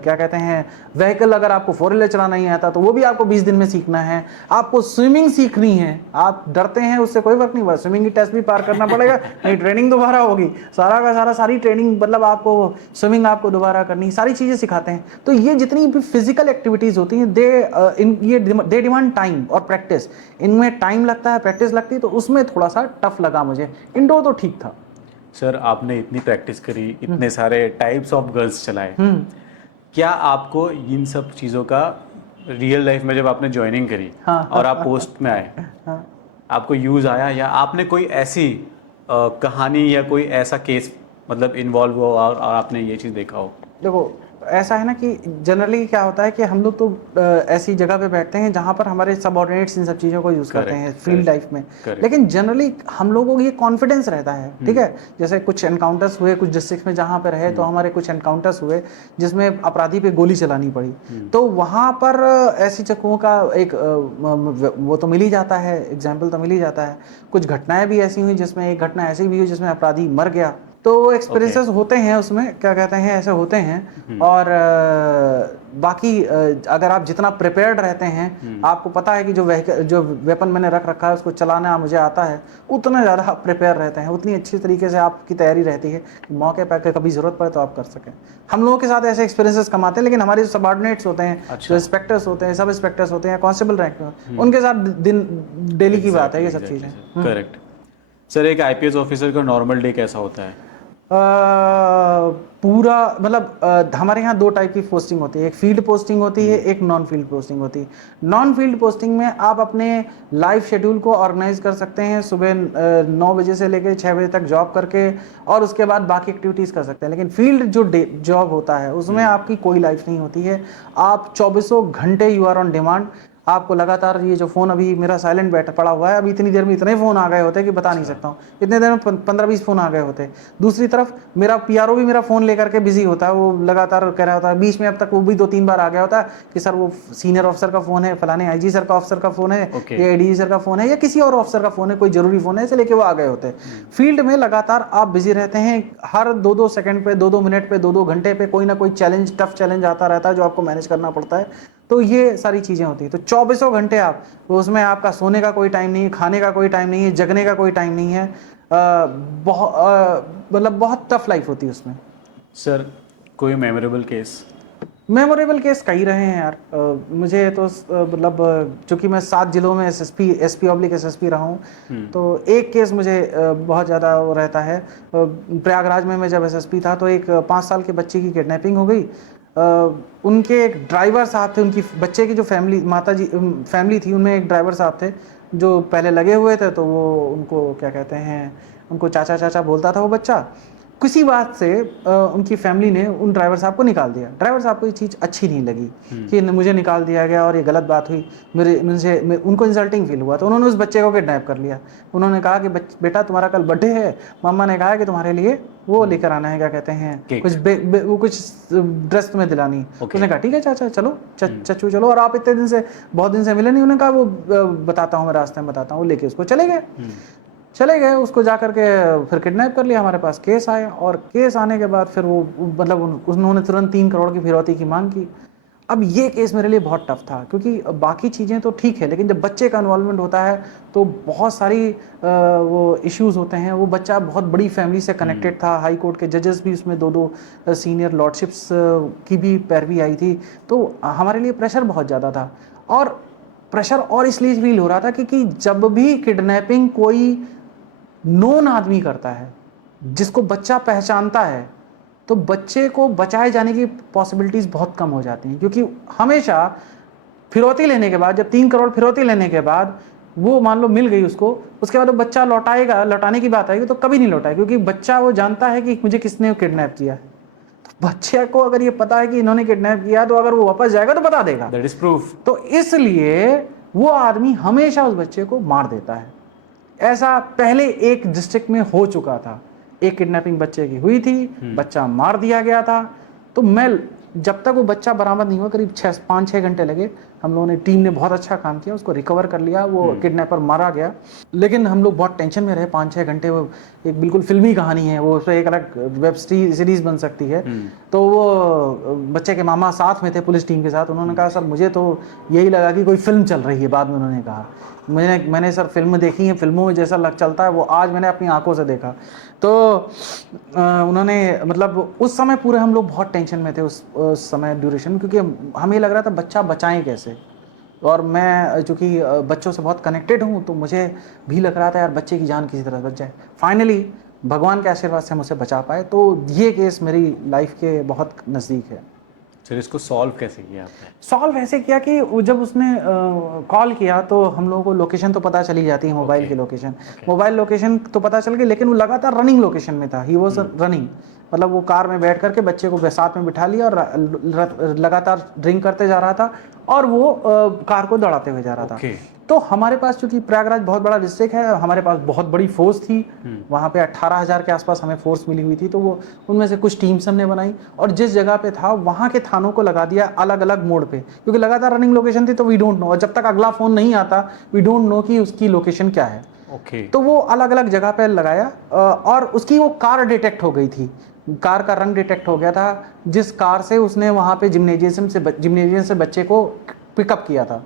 क्या कहते हैं, व्हीकल, अगर आपको 4 व्हीलर चलाना नहीं आता तो वो भी आपको 20 दिन में सीखना है। आपको स्विमिंग सीखनी है, आप डरते हैं उससे कोई फर्क नहीं पड़ता, स्विमिंग की टेस्ट भी पार करना पड़ेगा, नहीं ट्रेनिंग दोबारा होगी, सारा का सारा सारी ट्रेनिंग, मतलब आपको स्विमिंग आपको दोबारा करनी, सारी चीज़ें सिखाते हैं। तो ये जितनी भी फिजिकल एक्टिविटीज़ होती हैं, दे डिमांड टाइम और प्रैक्टिस। इनमें टाइम लगता है, प्रैक्टिस लगती है, तो उसमें थोड़ा सा टफ लगा मुझे। इंडोर तो ठीक था। सर, आपने इतनी प्रैक्टिस करी, इतने सारे टाइप्स ऑफ गर्ल्स चलाए, क्या आपको इन सब चीज़ों का रियल लाइफ में जब आपने ज्वाइनिंग करी और आप पोस्ट में आए, आपको यूज़ आया, या आपने कोई ऐसी कहानी या कोई ऐसा केस मतलब इन्वॉल्व हुआ और आपने ये चीज़ देखा हो? देखो, ऐसा है ना कि जनरली क्या होता है कि हम लोग तो ऐसी जगह पे बैठते हैं जहाँ पर हमारे सबऑर्डिनेट्स इन सब चीज़ों को यूज़ करते हैं फील्ड लाइफ में। लेकिन जनरली हम लोगों को ये कॉन्फिडेंस रहता है, ठीक है। जैसे कुछ एनकाउंटर्स हुए कुछ डिस्ट्रिक्ट में, जहाँ पर रहे तो हमारे कुछ एनकाउंटर्स हुए जिसमें अपराधी पे गोली चलानी पड़ी। तो वहाँ पर ऐसी जगहों का एक वो तो मिल ही जाता है, एग्जाम्पल तो मिल ही जाता है। कुछ घटनाएं भी ऐसी हुई जिसमें एक घटना ऐसी भी हुई जिसमें अपराधी मर गया। तो एक्सपीरियंसेस होते हैं उसमें, क्या कहते हैं, ऐसे होते हैं। और बाकी अगर आप जितना प्रिपेयर्ड रहते हैं, आपको पता है कि जो वेपन मैंने रख रखा है उसको चलाना मुझे आता है, उतना ज़्यादा आप प्रिपेयर रहते हैं, उतनी अच्छी तरीके से आपकी तैयारी रहती है कि मौके पर कभी ज़रूरत पड़े तो आप कर सकें। हम लोगों के साथ ऐसे एक्सपीरियंसेस कम आते हैं, लेकिन हमारे जो सबऑर्डिनेट्स होते हैं, जो इंस्पेक्टर्स होते हैं, सब इंस्पेक्टर्स होते हैं, कांस्टेबल रैंक में, उनके साथ दिन डेली की बात है ये सब चीज़ें। करेक्ट। सर, एक आईपीएस ऑफिसर का नॉर्मल डे कैसा होता है? पूरा मतलब हमारे यहाँ 2 टाइप की पोस्टिंग होती है, एक फील्ड पोस्टिंग होती है, एक नॉन फील्ड पोस्टिंग होती है। नॉन फील्ड पोस्टिंग में आप अपने लाइफ शेड्यूल को ऑर्गेनाइज कर सकते हैं, सुबह 9 बजे से लेकर 6 बजे तक जॉब करके, और उसके बाद बाकी एक्टिविटीज़ कर सकते हैं। लेकिन फील्ड जो जॉब होता है उसमें आपकी कोई लाइफ नहीं होती है। आप 24 घंटे यू आर ऑन डिमांड। आपको लगातार, ये जो फ़ोन अभी मेरा साइलेंट बैठ पड़ा हुआ है, अभी इतनी देर में इतने फ़ोन आ गए होते कि बता नहीं सकता हूँ, इतने देर में 15-20 फ़ोन आ गए होते। दूसरी तरफ मेरा PRO भी मेरा फ़ोन लेकर के बिजी होता है, वो लगातार कह रहा होता है। बीच में अब तक वो भी 2-3 बार आ गया होता है कि सर वो सीनियर ऑफिसर का फ़ोन है, फलाने IG सर का ऑफिसर का फ़ोन है, या ADG सर का फ़ोन है, या किसी और ऑफिसर का फ़ोन है, कोई ज़रूरी फ़ोन है, ऐसे लेके वो आ गए होते हैं। फील्ड में लगातार आप बिजी रहते हैं, हर 2-2 सेकंड पे, 2-2 मिनट पे, 2-2 घंटे पे कोई ना कोई चैलेंज, टफ चैलेंज आता रहता है जो आपको मैनेज करना पड़ता है। तो ये सारी चीज़ें होती हैं। तो 24 घंटे आप, उसमें आपका सोने का कोई टाइम नहीं है, खाने का कोई टाइम नहीं है, जगने का कोई टाइम नहीं है। मतलब बहुत टफ लाइफ होती है उसमें। सर, कोई मेमोरेबल केस? मेमोरेबल केस कई रहे हैं यार। मुझे तो मतलब चूंकि मैं 7 जिलों में एसपी ऑब्लिक एसएसपी रहा हूँ, तो एक केस मुझे बहुत ज़्यादा वो रहता है। प्रयागराज में मैं जब एसएसपी था तो एक 5 साल के बच्चे की किडनैपिंग हो गई। उनके एक ड्राइवर साहब थे, उनकी बच्चे की जो फैमिली थी, उनमें एक ड्राइवर साहब थे जो पहले लगे हुए थे, तो वो उनको क्या कहते हैं, उनको चाचा चाचा बोलता था वो बच्चा। किसी बात से उनकी फैमिली ने उन ड्राइवर साहब को निकाल दिया। ड्राइवर साहब को ये चीज़ अच्छी नहीं लगी कि मुझे निकाल दिया गया और ये गलत बात हुई, उनको इंसल्टिंग फील हुआ, तो उन्होंने उस बच्चे को किडनैप कर लिया। उन्होंने कहा कि बेटा तुम्हारा कल बर्थडे है, मम्मा ने कहा कि तुम्हारे लिए वो लेकर आना है, क्या कहते हैं, कुछ ड्रेस तुम्हें दिलानी। उसने कहा ठीक है चाचा चलो, चच्चू चलो, और आप इतने दिन से बहुत दिन से मिले नहीं। उन्होंने कहा वो बताता हूँ, मैं रास्ते में बताता हूँ। लेके उसको चले गए, उसको जा करके फिर किडनैप कर लिया। हमारे पास केस आया, और केस आने के बाद फिर वो मतलब उन्होंने तुरंत 3 करोड़ की फिरौती की मांग की। अब ये केस मेरे लिए बहुत टफ था, क्योंकि बाकी चीज़ें तो ठीक है, लेकिन जब बच्चे का इन्वॉल्वमेंट होता है तो बहुत सारी वो इश्यूज होते हैं। वो बच्चा बहुत बड़ी फैमिली से कनेक्टेड था, हाई कोर्ट के जजेस भी उसमें 2-2 सीनियर लॉर्डशिप्स की भी पैरवी आई थी, तो हमारे लिए प्रेशर बहुत ज़्यादा था। और प्रेशर और इसलिए फील हो रहा था क्योंकि जब भी किडनैपिंग कोई नोन आदमी करता है, जिसको बच्चा पहचानता है, तो बच्चे को बचाए जाने की पॉसिबिलिटीज़ बहुत कम हो जाती हैं। क्योंकि हमेशा फिरौती लेने के बाद, जब 3 करोड़ फिरौती लेने के बाद वो मान लो मिल गई उसको, उसके बाद वो बच्चा लौटाने की बात आएगी तो कभी नहीं लौटाएगा, क्योंकि बच्चा वो जानता है कि मुझे किसने किडनैप किया है। तो बच्चे को अगर ये पता है कि इन्होंने किडनैप किया, तो अगर वो वापस जाएगा तो बता देगा, दैट इज प्रूफ। तो इसलिए वो आदमी हमेशा उस बच्चे को मार देता है। ऐसा पहले एक डिस्ट्रिक्ट में हो चुका था, एक किडनैपिंग बच्चे की हुई थी, बच्चा मार दिया गया था। तो मैं जब तक वो बच्चा बरामद नहीं हुआ, करीब 5-6 घंटे लगे। हम लोगों ने, टीम ने बहुत अच्छा काम किया, उसको रिकवर कर लिया, वो किडनैपर मारा गया। लेकिन हम लोग बहुत टेंशन में रहे 5-6 घंटे। वो एक बिल्कुल फिल्मी कहानी है, वो उस पर एक अलग वेब सीरीज बन सकती है। तो वो बच्चे के मामा साथ में थे पुलिस टीम के साथ। उन्होंने कहा सर मुझे तो यही लगा कि कोई फिल्म चल रही है। बाद में उन्होंने कहा मैंने सर फिल्म देखी है, फिल्मों में जैसा चलता है वो आज मैंने अपनी आंखों से देखा। तो उन्होंने मतलब उस समय पूरे हम लोग बहुत टेंशन में थे उस समय ड्यूरेशन, क्योंकि हमें लग रहा था बच्चा बचाएं कैसे। और मैं चूँकि बच्चों से बहुत कनेक्टेड हूँ, तो मुझे भी लग रहा था यार बच्चे की जान किसी तरह बच जाए। फाइनली भगवान के आशीर्वाद से हम उसे बचा पाए। तो ये केस मेरी लाइफ के बहुत नज़दीक है। सर इसको सॉल्व कैसे किया आपने? सॉल्व ऐसे किया कि जब उसने कॉल किया तो हम लोगों को लोकेशन तो पता चली जाती है, मोबाइल की लोकेशन। मोबाइल लोकेशन तो पता चल गई, लेकिन वो लगातार रनिंग लोकेशन में था। ही वॉज रनिंग, मतलब वो कार में बैठ करके बच्चे को साथ में बिठा लिया और लगातार ड्रिंक करते जा रहा था, और वो कार को दौड़ाते हुए जा रहा था। तो हमारे पास, चूंकि प्रयागराज बहुत बड़ा डिस्ट्रिक्ट है, हमारे पास बहुत बड़ी फोर्स थी। वहाँ पे 18,000 के आसपास हमें फोर्स मिली हुई थी। तो वो उनमें से कुछ टीम्स हमने बनाई, और जिस जगह पे था वहाँ के थानों को लगा दिया अलग अलग मोड पे, क्योंकि लगातार रनिंग लोकेशन थी। तो वी डोंट नो, और जब तक अगला फ़ोन नहीं आता वी डोंट नो कि उसकी लोकेशन क्या है। तो वो अलग अलग जगह पे लगाया, और उसकी वो कार डिटेक्ट हो गई थी। कार का रंग डिटेक्ट हो गया था, जिस कार से उसने वहाँ पे जिम्नेजियम से बच्चे को पिकअप किया था।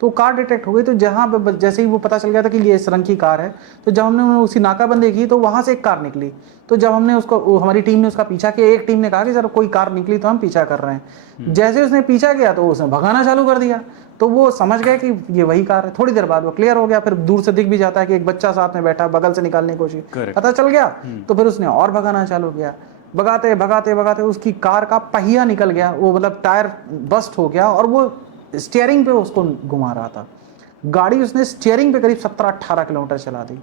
तो कार डिटेक्ट हो गई। तो जहाँ पे जैसे ही वो पता चल गया था कि ये इस रंग की कार है, तो जब हमने उसकी नाकाबंदी की तो वहाँ से एक कार निकली। तो जब हमने उसको, हमारी टीम ने उसका पीछा किया, एक टीम ने कहा कि सर कोई कार निकली तो हम पीछा कर रहे हैं। जैसे उसने पीछा किया तो उसने भगाना चालू कर दिया। तो वो समझ गए कि ये वही कार है। थोड़ी देर बाद वो क्लियर हो गया। फिर दूर से दिख भी जाता है कि एक बच्चा साथ में बैठा, बगल से निकालने की कोशिश, पता चल गया। तो फिर उसने और भगाना चालू किया। भगाते भगाते भगाते उसकी कार का पहिया निकल गया, वो मतलब टायर बस्ट हो गया, और वो स्टीयरिंग पे उसको घुमा रहा था। गाड़ी उसने स्टीयरिंग पे करीब 17-18 किलोमीटर चला दी।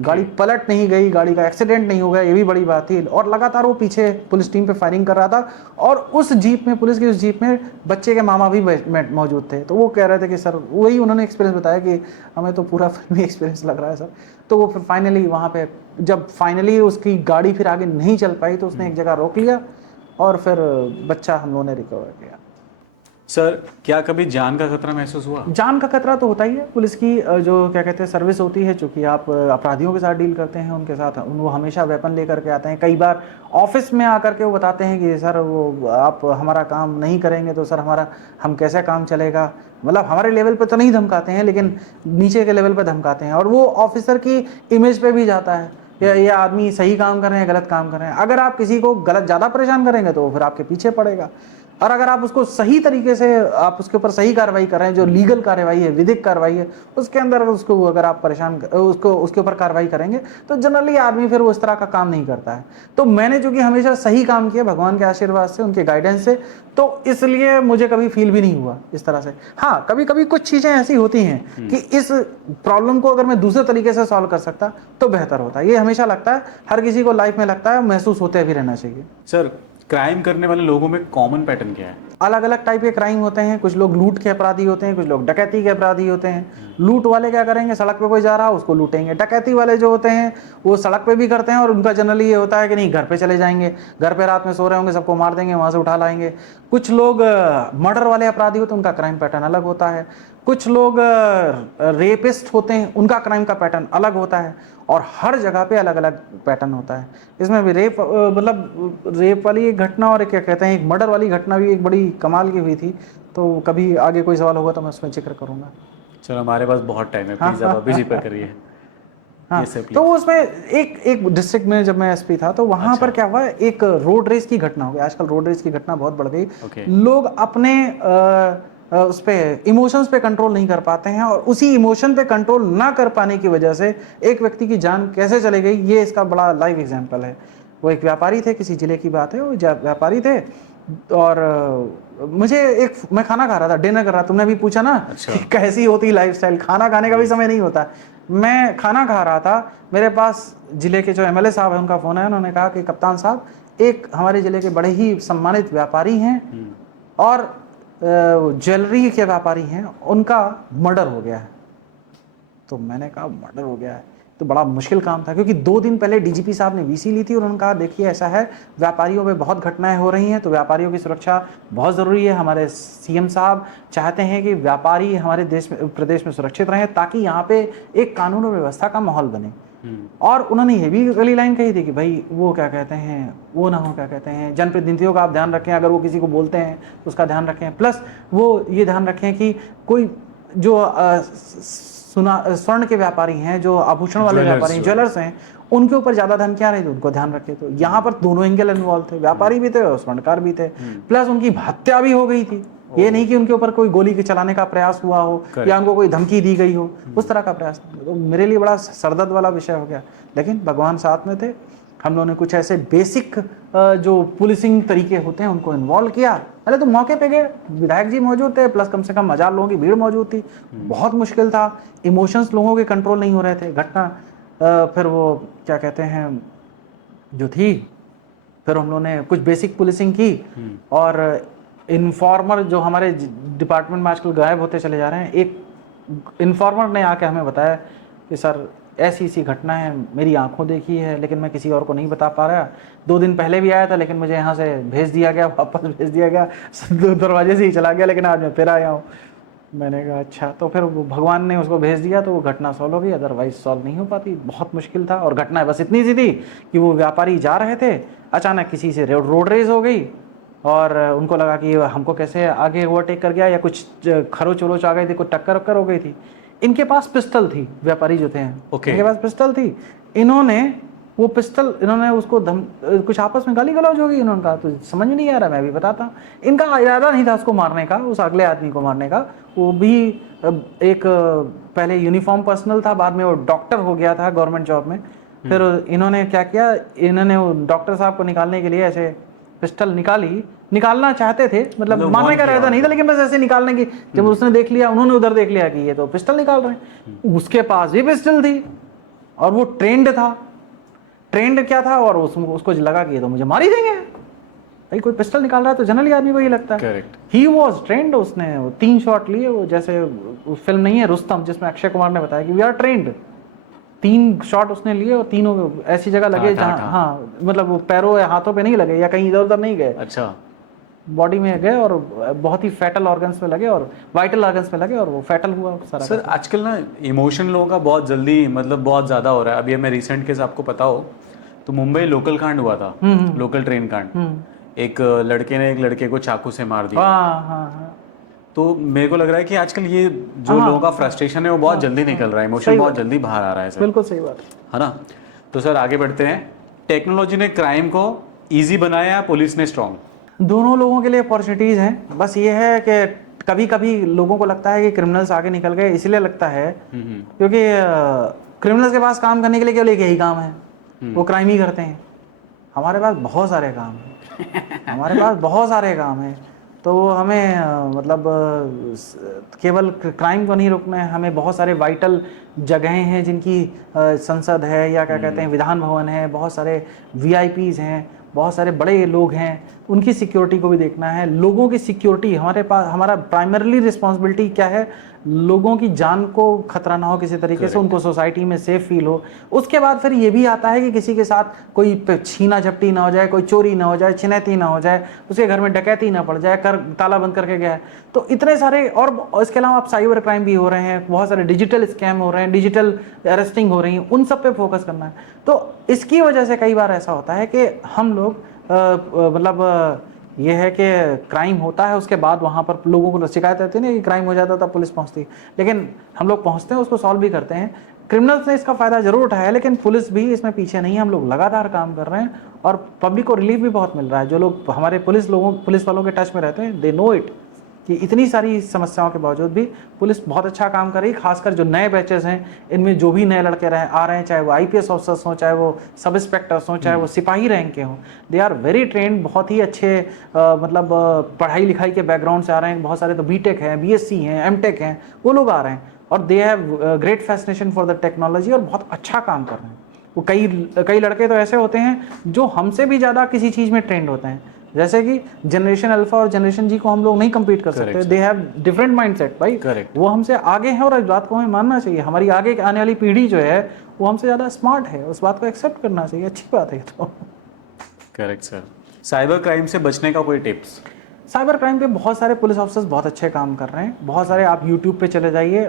गाड़ी पलट नहीं गई, गाड़ी का एक्सीडेंट नहीं हो गया, ये भी बड़ी बात थी। और लगातार वो पीछे पुलिस टीम पे फायरिंग कर रहा था, और उस जीप में, पुलिस की उस जीप में बच्चे के मामा भी मौजूद थे। तो वो कह रहे थे कि सर, वही उन्होंने एक्सपीरियंस बताया कि हमें तो पूरा फिल्मी एक्सपीरियंस लग रहा है सर। तो वो फिर फाइनली वहाँ पे, जब फाइनली उसकी गाड़ी फिर आगे नहीं चल पाई, तो उसने एक जगह रोक लिया, और फिर बच्चा हम लोगों ने रिकवर किया। सर क्या कभी जान का खतरा महसूस हुआ? जान का खतरा तो होता ही है। पुलिस की जो क्या कहते हैं सर्विस होती है, चूँकि आप अपराधियों के साथ डील करते हैं, उनके साथ वो हमेशा वेपन लेकर के आते हैं। कई बार ऑफिस में आकर के वो बताते हैं कि सर वो आप हमारा काम नहीं करेंगे तो सर हम कैसे काम चलेगा। मतलब हमारे लेवल पे तो नहीं धमकाते हैं, लेकिन नीचे के लेवल पे धमकाते हैं, और वो ऑफिसर की इमेज पे भी जाता है ये आदमी सही काम कर रहे हैं, गलत काम कर रहे हैं। अगर आप किसी को गलत ज़्यादा परेशान करेंगे तो फिर आपके पीछे पड़ेगा। और अगर आप उसको सही तरीके से आप उसके ऊपर सही कार्रवाई कर रहे हैं, जो लीगल कार्रवाई है, विधिक कार्रवाई है, उसके अंदर उसको अगर आप उसको उसके ऊपर कार्रवाई करेंगे तो जनरली आदमी फिर वो इस तरह का काम नहीं करता है। तो मैंने चूंकि हमेशा सही काम किया भगवान के आशीर्वाद से, उनके गाइडेंस से, तो इसलिए मुझे कभी फील भी नहीं हुआ इस तरह से। हाँ, कभी कभी कुछ चीजें ऐसी होती हैं कि इस प्रॉब्लम को अगर मैं दूसरे तरीके से सॉल्व कर सकता तो बेहतर होता। ये हमेशा लगता है, हर किसी को लाइफ में लगता है, महसूस होते भी रहना चाहिए। सर, क्राइम करने वाले लोगों में कॉमन पैटर्न क्या है? अलग अलग टाइप के क्राइम होते हैं। कुछ लोग लूट के अपराधी होते हैं, कुछ लोग डकैती के अपराधी होते हैं। लूट वाले क्या करेंगे, सड़क पे कोई जा रहा है उसको लूटेंगे। डकैती वाले जो होते हैं वो सड़क पे भी करते हैं, और उनका जनरली ये होता है कि नहीं, घर पे चले जाएंगे, घर पे रात में सो रहे होंगे, सबको मार देंगे, वहां से उठा लाएंगे। कुछ लोग मर्डर वाले अपराधी होते हैं, उनका क्राइम पैटर्न अलग होता है। कुछ लोग रेपिस्ट होते हैं, उनका क्राइम का पैटर्न अलग होता है। और हर जगह पे अलग अलग पैटर्न होता है। इसमें भी रेप मतलब रेप वाली एक घटना और एक क्या कहते हैं एक मर्डर वाली घटना भी एक बड़ी कमाल की हुई थी। तो कभी आगे कोई सवाल होगा तो मैं उसमें जिक्र करूंगा। चलो, हमारे पास बहुत टाइम है, प्लीज आप अभी जिक्र करिए। हाँ, Yes, sir, please. तो उसमें एक डिस्ट्रिक्ट में जब मैं एसपी था तो वहां पर क्या हुआ, एक रोड रेस की घटना हो गई। आजकल रोड रेस की घटना बहुत बढ़ गई। Okay. लोग अपने उस पे इमोशंस पे कंट्रोल नहीं कर पाते हैं, और उसी इमोशन पे कंट्रोल ना कर पाने की वजह से एक व्यक्ति की जान कैसे चली गई, ये इसका बड़ा लाइव एग्जांपल है। वो एक व्यापारी थे, किसी जिले की बात है, वो व्यापारी थे, और मैं खाना खा रहा था, डिनर कर रहा था। तुमने भी पूछा ना कि कैसी होती लाइफस्टाइल, खाना खाने का भी समय नहीं होता। मैं खाना खा रहा था, मेरे पास जिले के जो एमएलए साहब है उनका फोन है। उन्होंने कहा कि कप्तान साहब, एक हमारे जिले के बड़े ही सम्मानित व्यापारी हैं और ज्वेलरी के व्यापारी हैं, उनका मर्डर हो गया है। तो मैंने कहा मर्डर हो गया है, तो बड़ा मुश्किल काम था, क्योंकि 2 दिन पहले डीजीपी साहब ने वीसी ली थी और उन्होंने कहा देखिए ऐसा है, व्यापारियों पे बहुत घटनाएं हो रही हैं, तो व्यापारियों की सुरक्षा बहुत ज़रूरी है। हमारे सीएम साहब चाहते हैं कि व्यापारी हमारे प्रदेश में सुरक्षित रहें, ताकि यहाँ पे एक कानून और व्यवस्था का माहौल बने। और उन्होंने ये भी अगली लाइन कही थी कि भाई वो क्या कहते हैं, वो ना हो क्या कहते हैं, जनप्रतिनिधियों का आप ध्यान रखें, अगर वो किसी को बोलते हैं तो उसका ध्यान रखें। प्लस वो ये ध्यान रखें कि कोई जो स्वर्ण के व्यापारी हैं, जो आभूषण वाले व्यापारी हैं, ज्वेलर्स हैं, उनके ऊपर ज्यादा धन क्या रहे, तो उनको ध्यान रखे। तो यहाँ पर दोनों एंगल इन्वॉल्व थे, व्यापारी भी थे और स्वर्णकार भी थे। प्लस उनकी हत्या भी हो गई थी। ये नहीं कि उनके ऊपर कोई गोली के चलाने का प्रयास हुआ हो या उनको कोई धमकी दी गई हो, उस तरह का प्रयास। तो मेरे लिए बड़ा सरदर्द वाला विषय हो गया, लेकिन भगवान साथ में थे। हम लोगों ने कुछ ऐसे बेसिक जो पुलिसिंग तरीके होते हैं उनको इन्वॉल्व किया। पहले तो मौके पे गए, विधायक जी मौजूद थे, प्लस कम से कम 1000 लोगों की भीड़ मौजूद थी। बहुत मुश्किल था, इमोशंस लोगों के कंट्रोल नहीं हो रहे थे। घटना फिर वो क्या कहते हैं जो थी, फिर हम लोगों ने कुछ बेसिक पुलिसिंग की। और इन्फॉर्मर जो हमारे डिपार्टमेंट में आजकल गायब होते चले जा रहे हैं, एक इन्फॉर्मर ने आके हमें बताया कि सर ऐसी घटना है, मेरी आंखों देखी है, लेकिन मैं किसी और को नहीं बता पा रहा। 2 दिन पहले भी आया था, लेकिन मुझे यहाँ से भेज दिया गया, वापस भेज दिया गया, दरवाजे से ही चला गया, लेकिन आज मैं फिर आया हूँ। मैंने कहा अच्छा। तो फिर भगवान ने उसको भेज दिया तो वो घटना सॉल्व हो गई, अदरवाइज सॉल्व नहीं हो पाती, बहुत मुश्किल था। और घटना बस इतनी सी थी कि वो व्यापारी जा रहे थे, अचानक किसी से रोड रेस हो गई, और उनको लगा कि हमको कैसे आगे ओवरटेक कर गया, या कुछ खरोच वरोच आ गई थी, कुछ टक्कर हो गई थी। इनके पास पिस्टल थी, व्यापारी जो थे इनके पास पिस्टल थी। इन्होंने वो पिस्टल, इन्होंने उसको कुछ आपस में गाली गलौज हो गई। इन्होंने कहा तो समझ नहीं आ रहा, मैं भी बताता। इनका इरादा नहीं था उसको मारने का, उस अगले आदमी को मारने का। वो भी एक पहले यूनिफॉर्म पर्सनल था, बाद में वो डॉक्टर हो गया था गवर्नमेंट जॉब में। फिर इन्होंने क्या किया, इन्होंने वो डॉक्टर साहब को निकालने के लिए ऐसे पिस्टल निकालना चाहते थे, मतलब मारने का इरादा नहीं था, लेकिन बस ऐसे निकालने की। जब उसने देख लिया, उन्होंने उधर देख लिया कि ये तो पिस्टल निकाल रहे हैं, उसके पास भी पिस्टल थी और वो ट्रेंड था। ट्रेंड क्या था, और उसको लगा कि ये तो मुझे मार ही देंगे। भाई कोई पिस्टल निकाल रहा है तो जनरली आदमी को ही लगता है। करेक्ट। He was trend. उसने 3 शॉट लिए, वो जैसे फिल्म नहीं है रुस्तम जिसमें अक्षय कुमार ने बताया कि वी आर ट्रेंड। 3 शॉट उसने लिए और तीनों ऐसी जगह लगे जहाँ, हाँ मतलब वो पैरों या हाथों पे नहीं लगे या कहीं इधर उधर नहीं गए। अच्छा। बॉडी में गए और बहुत ही फैटल ऑर्गन्स में लगे और वाइटल ऑर्गन्स में लगे और वो फैटल हुआ सारा। सर आजकल ना इमोशन लोगों का बहुत जल्दी, मतलब बहुत ज़्यादा हो रहा है। अभी मैं रिसेंट केस आपको पता हो तो मुंबई लोकल कांड हुआ था, लोकल ट्रेन कांड। एक लड़के ने एक लड़के को चाकू से मार दिया। हाँ। तो मेरे को लग रहा है कि आजकल ये जो लोगों का फ्रस्ट्रेशन है वो बहुत जल्दी निकल रहा है, इमोशन बहुत जल्दी बाहर आ रहा है सर। बिल्कुल सही बात है ना। तो सर आगे बढ़ते हैं। टेक्नोलॉजी ने क्राइम को ईजी बनाया या पुलिस ने स्ट्रॉन्ग? दोनों लोगों के लिए अपॉर्चुनिटीज़ हैं। बस ये है कि कभी कभी लोगों को लगता है कि क्रिमिनल्स आगे निकल गए, इसलिए लगता है क्योंकि क्रिमिनल्स के पास काम करने के लिए केवल एक यही काम है, वो क्राइम ही करते हैं। हमारे पास बहुत सारे काम हैं, हमारे पास बहुत सारे काम हैं। तो वो हमें केवल क्राइम को नहीं रोकना है, हमें बहुत सारे वाइटल जगहें हैं जिनकी संसद है या क्या कहते हैं विधान भवन है, बहुत सारे वीआईपीज हैं, बहुत सारे बड़े लोग हैं, उनकी सिक्योरिटी को भी देखना है। लोगों की सिक्योरिटी हमारे पास, हमारा प्राइमरीली रिस्पॉन्सिबिलिटी क्या है, लोगों की जान को खतरा ना हो किसी तरीके से, उनको सोसाइटी में सेफ फील हो। उसके बाद फिर ये भी आता है कि किसी के साथ कोई छीना झपटी ना हो जाए, कोई चोरी ना हो जाए, छिनैती ना हो जाए, उसके घर में डकैती ना पड़ जाए, कर ताला बंद करके गया है। तो इतने सारे, और इसके अलावा आप साइबर क्राइम भी हो रहे हैं, बहुत सारे डिजिटल स्कैम हो रहे हैं, डिजिटल अरेस्टिंग हो रही है, उन सब पे फोकस करना है। तो इसकी वजह से कई बार ऐसा होता है कि हम लोग ये है कि क्राइम होता है, उसके बाद वहाँ पर लोगों को शिकायत रहती है ना कि क्राइम हो जाता था, पुलिस पहुँचती, लेकिन हम लोग पहुँचते हैं, उसको सॉल्व भी करते हैं। क्रिमिनल्स ने इसका फ़ायदा जरूर उठाया है, लेकिन पुलिस भी इसमें पीछे नहीं है। हम लोग लगातार काम कर रहे हैं और पब्लिक को रिलीफ भी बहुत मिल रहा है। जो लोग हमारे पुलिस वालों के टच में रहते हैं, दे नो इट कि इतनी सारी समस्याओं के बावजूद भी पुलिस बहुत अच्छा काम कर रही है। खासकर जो नए बैचेस हैं, इनमें जो भी नए लड़के आ रहे हैं, चाहे वो आईपीएस ऑफिसर्स हों, चाहे वो सब इंस्पेक्टर्स हों, चाहे वो सिपाही रैंक के हों, दे आर वेरी ट्रेंड, बहुत ही अच्छे पढ़ाई लिखाई के बैकग्राउंड से आ रहे हैं। बहुत सारे तो बीटेक हैं, बीएससी हैं, एमटेक हैं, वो लोग आ रहे हैं और they have great fascination for the technology और बहुत अच्छा काम कर रहे हैं। वो कई लड़के तो ऐसे होते हैं जो हमसे भी ज़्यादा किसी चीज़ में ट्रेंड होते हैं। जैसे कि जनरेशन अल्फा और जनरेशन जी को हम लोग नहीं compete कर सकते, दे हैव डिफरेंट माइंडसेट भाई। Correct. वो हमसे आगे हैं और इस बात को हमें मानना चाहिए। हमारी आगे आने वाली पीढ़ी जो है वो हमसे ज़्यादा स्मार्ट है, उस बात को एक्सेप्ट करना चाहिए, अच्छी बात है। तो करेक्ट सर। साइबर क्राइम से बचने का कोई टिप्स? साइबर क्राइम पे बहुत सारे पुलिस ऑफिसर्स बहुत अच्छे काम कर रहे हैं, बहुत सारे। आप यूट्यूब पे चले जाइए,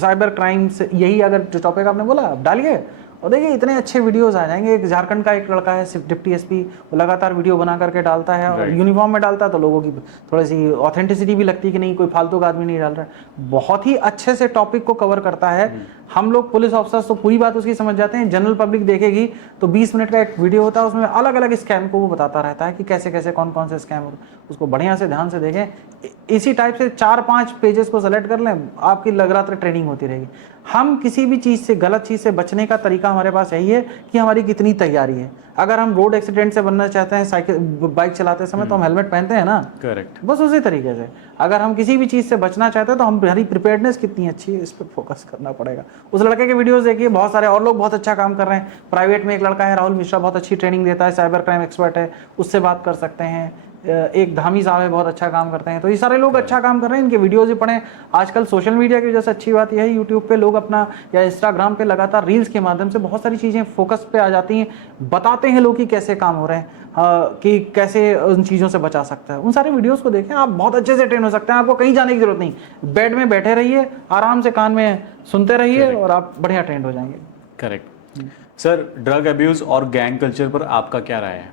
साइबर क्राइम से यही अगर जो टॉपिक आपने बोला आप डालिए और देखिए इतने अच्छे वीडियोस आ जाएंगे। एक झारखंड का एक लड़का है डिप्टी एसपी, वो लगातार वीडियो बना करके डालता है और यूनिफॉर्म में डालता है, तो लोगों की थोड़ी सी ऑथेंटिसिटी भी लगती है कि नहीं कोई फालतू का आदमी नहीं डाल रहा है। बहुत ही अच्छे से टॉपिक को कवर करता है। हम लोग पुलिस ऑफिसर्स तो पूरी बात उसकी समझ जाते हैं, जनरल पब्लिक देखेगी तो 20 मिनट का एक वीडियो होता है, उसमें अलग अलग स्कैम को वो बताता रहता है कि कैसे कैसे कौन कौन से स्कैम होते हैं। उसको बढ़िया से ध्यान से देखें। इसी टाइप से 4-5 पेजेस को सेलेक्ट कर लें, आपकी लगातार ट्रेनिंग होती रहेगी। हम किसी भी चीज़ से, गलत चीज़ से बचने का तरीका हमारे पास यही है कि हमारी कितनी तैयारी है। अगर हम रोड एक्सीडेंट से बनना चाहते हैं बाइक चलाते समय, तो हम हेलमेट पहनते हैं ना। करेक्ट। बस उसी तरीके से अगर हम किसी भी चीज़ से बचना चाहते हैं तो हमारी प्रिपेयर्डनेस कितनी अच्छी है, इस पर फोकस करना पड़ेगा। उस लड़के के वीडियोस देखिए, बहुत सारे और लोग बहुत अच्छा काम कर रहे हैं। प्राइवेट में एक लड़का है राहुल मिश्रा, बहुत अच्छी ट्रेनिंग देता है, साइबर क्राइम एक्सपर्ट है, उससे बात कर सकते हैं। एक धामी साहब है, बहुत अच्छा काम करते हैं। तो ये सारे लोग अच्छा काम कर रहे हैं, इनके वीडियोस भी पढ़ें। आजकल सोशल मीडिया की वजह से अच्छी बात यह है, यूट्यूब पे लोग अपना या इंस्टाग्राम पे लगातार रील्स के माध्यम से बहुत सारी चीज़ें फोकस पे आ जाती हैं, बताते हैं लोग कि कैसे काम हो रहे हैं, कि कैसे उन चीज़ों से बचा सकता है। उन सारे वीडियोस को देखें, आप बहुत अच्छे से ट्रेन हो सकते हैं। आपको कहीं जाने की जरूरत नहीं, बेड में बैठे रहिए, आराम से कान में सुनते रहिए और आप बढ़िया ट्रेंड हो जाएंगे। करेक्ट। सर, ड्रग अब्यूज़ और गैंग कल्चर पर आपका क्या राय है?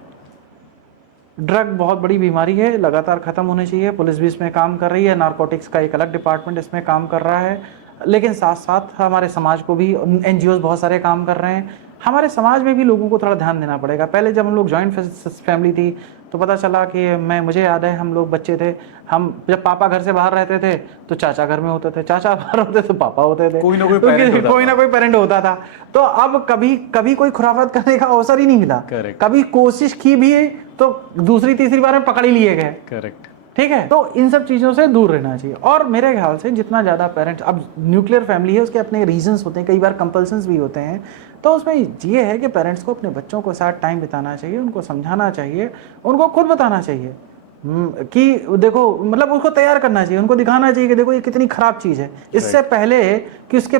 ड्रग बहुत बड़ी बीमारी है, लगातार ख़त्म होनी चाहिए। पुलिस भी इसमें काम कर रही है, नारकोटिक्स का एक अलग डिपार्टमेंट इसमें काम कर रहा है, लेकिन साथ साथ हमारे समाज को भी एनजीओज बहुत सारे काम कर रहे हैं। हमारे समाज में भी लोगों को थोड़ा ध्यान देना पड़ेगा। पहले जब हम लोग जॉइंट फैमिली थी तो पता चला कि मुझे याद है, हम लोग बच्चे थे, हम जब पापा घर से बाहर रहते थे तो चाचा घर में होते थे, चाचा बाहर होते तो पापा होते थे, कोई ना कोई पेरेंट होता था। तो अब कभी कोई खुराफात करने का अवसर ही नहीं मिला। कभी कोशिश की भी तो दूसरी तीसरी बार में पकड़ ही लिए गए। करेक्ट। ठीक है, तो इन सब चीज़ों से दूर रहना चाहिए। और मेरे ख्याल से जितना ज़्यादा पेरेंट्स, अब न्यूक्लियर फैमिली है, उसके अपने रीजंस होते हैं, कई बार कंपल्सन्स भी होते हैं, तो उसमें ये है कि पेरेंट्स को अपने बच्चों को साथ टाइम बिताना चाहिए, उनको समझाना चाहिए, उनको खुद बताना चाहिए कि देखो, मतलब उसको तैयार करना चाहिए, उनको दिखाना चाहिए कि देखो ये कितनी खराब चीज़ है। इससे पहले कि उसके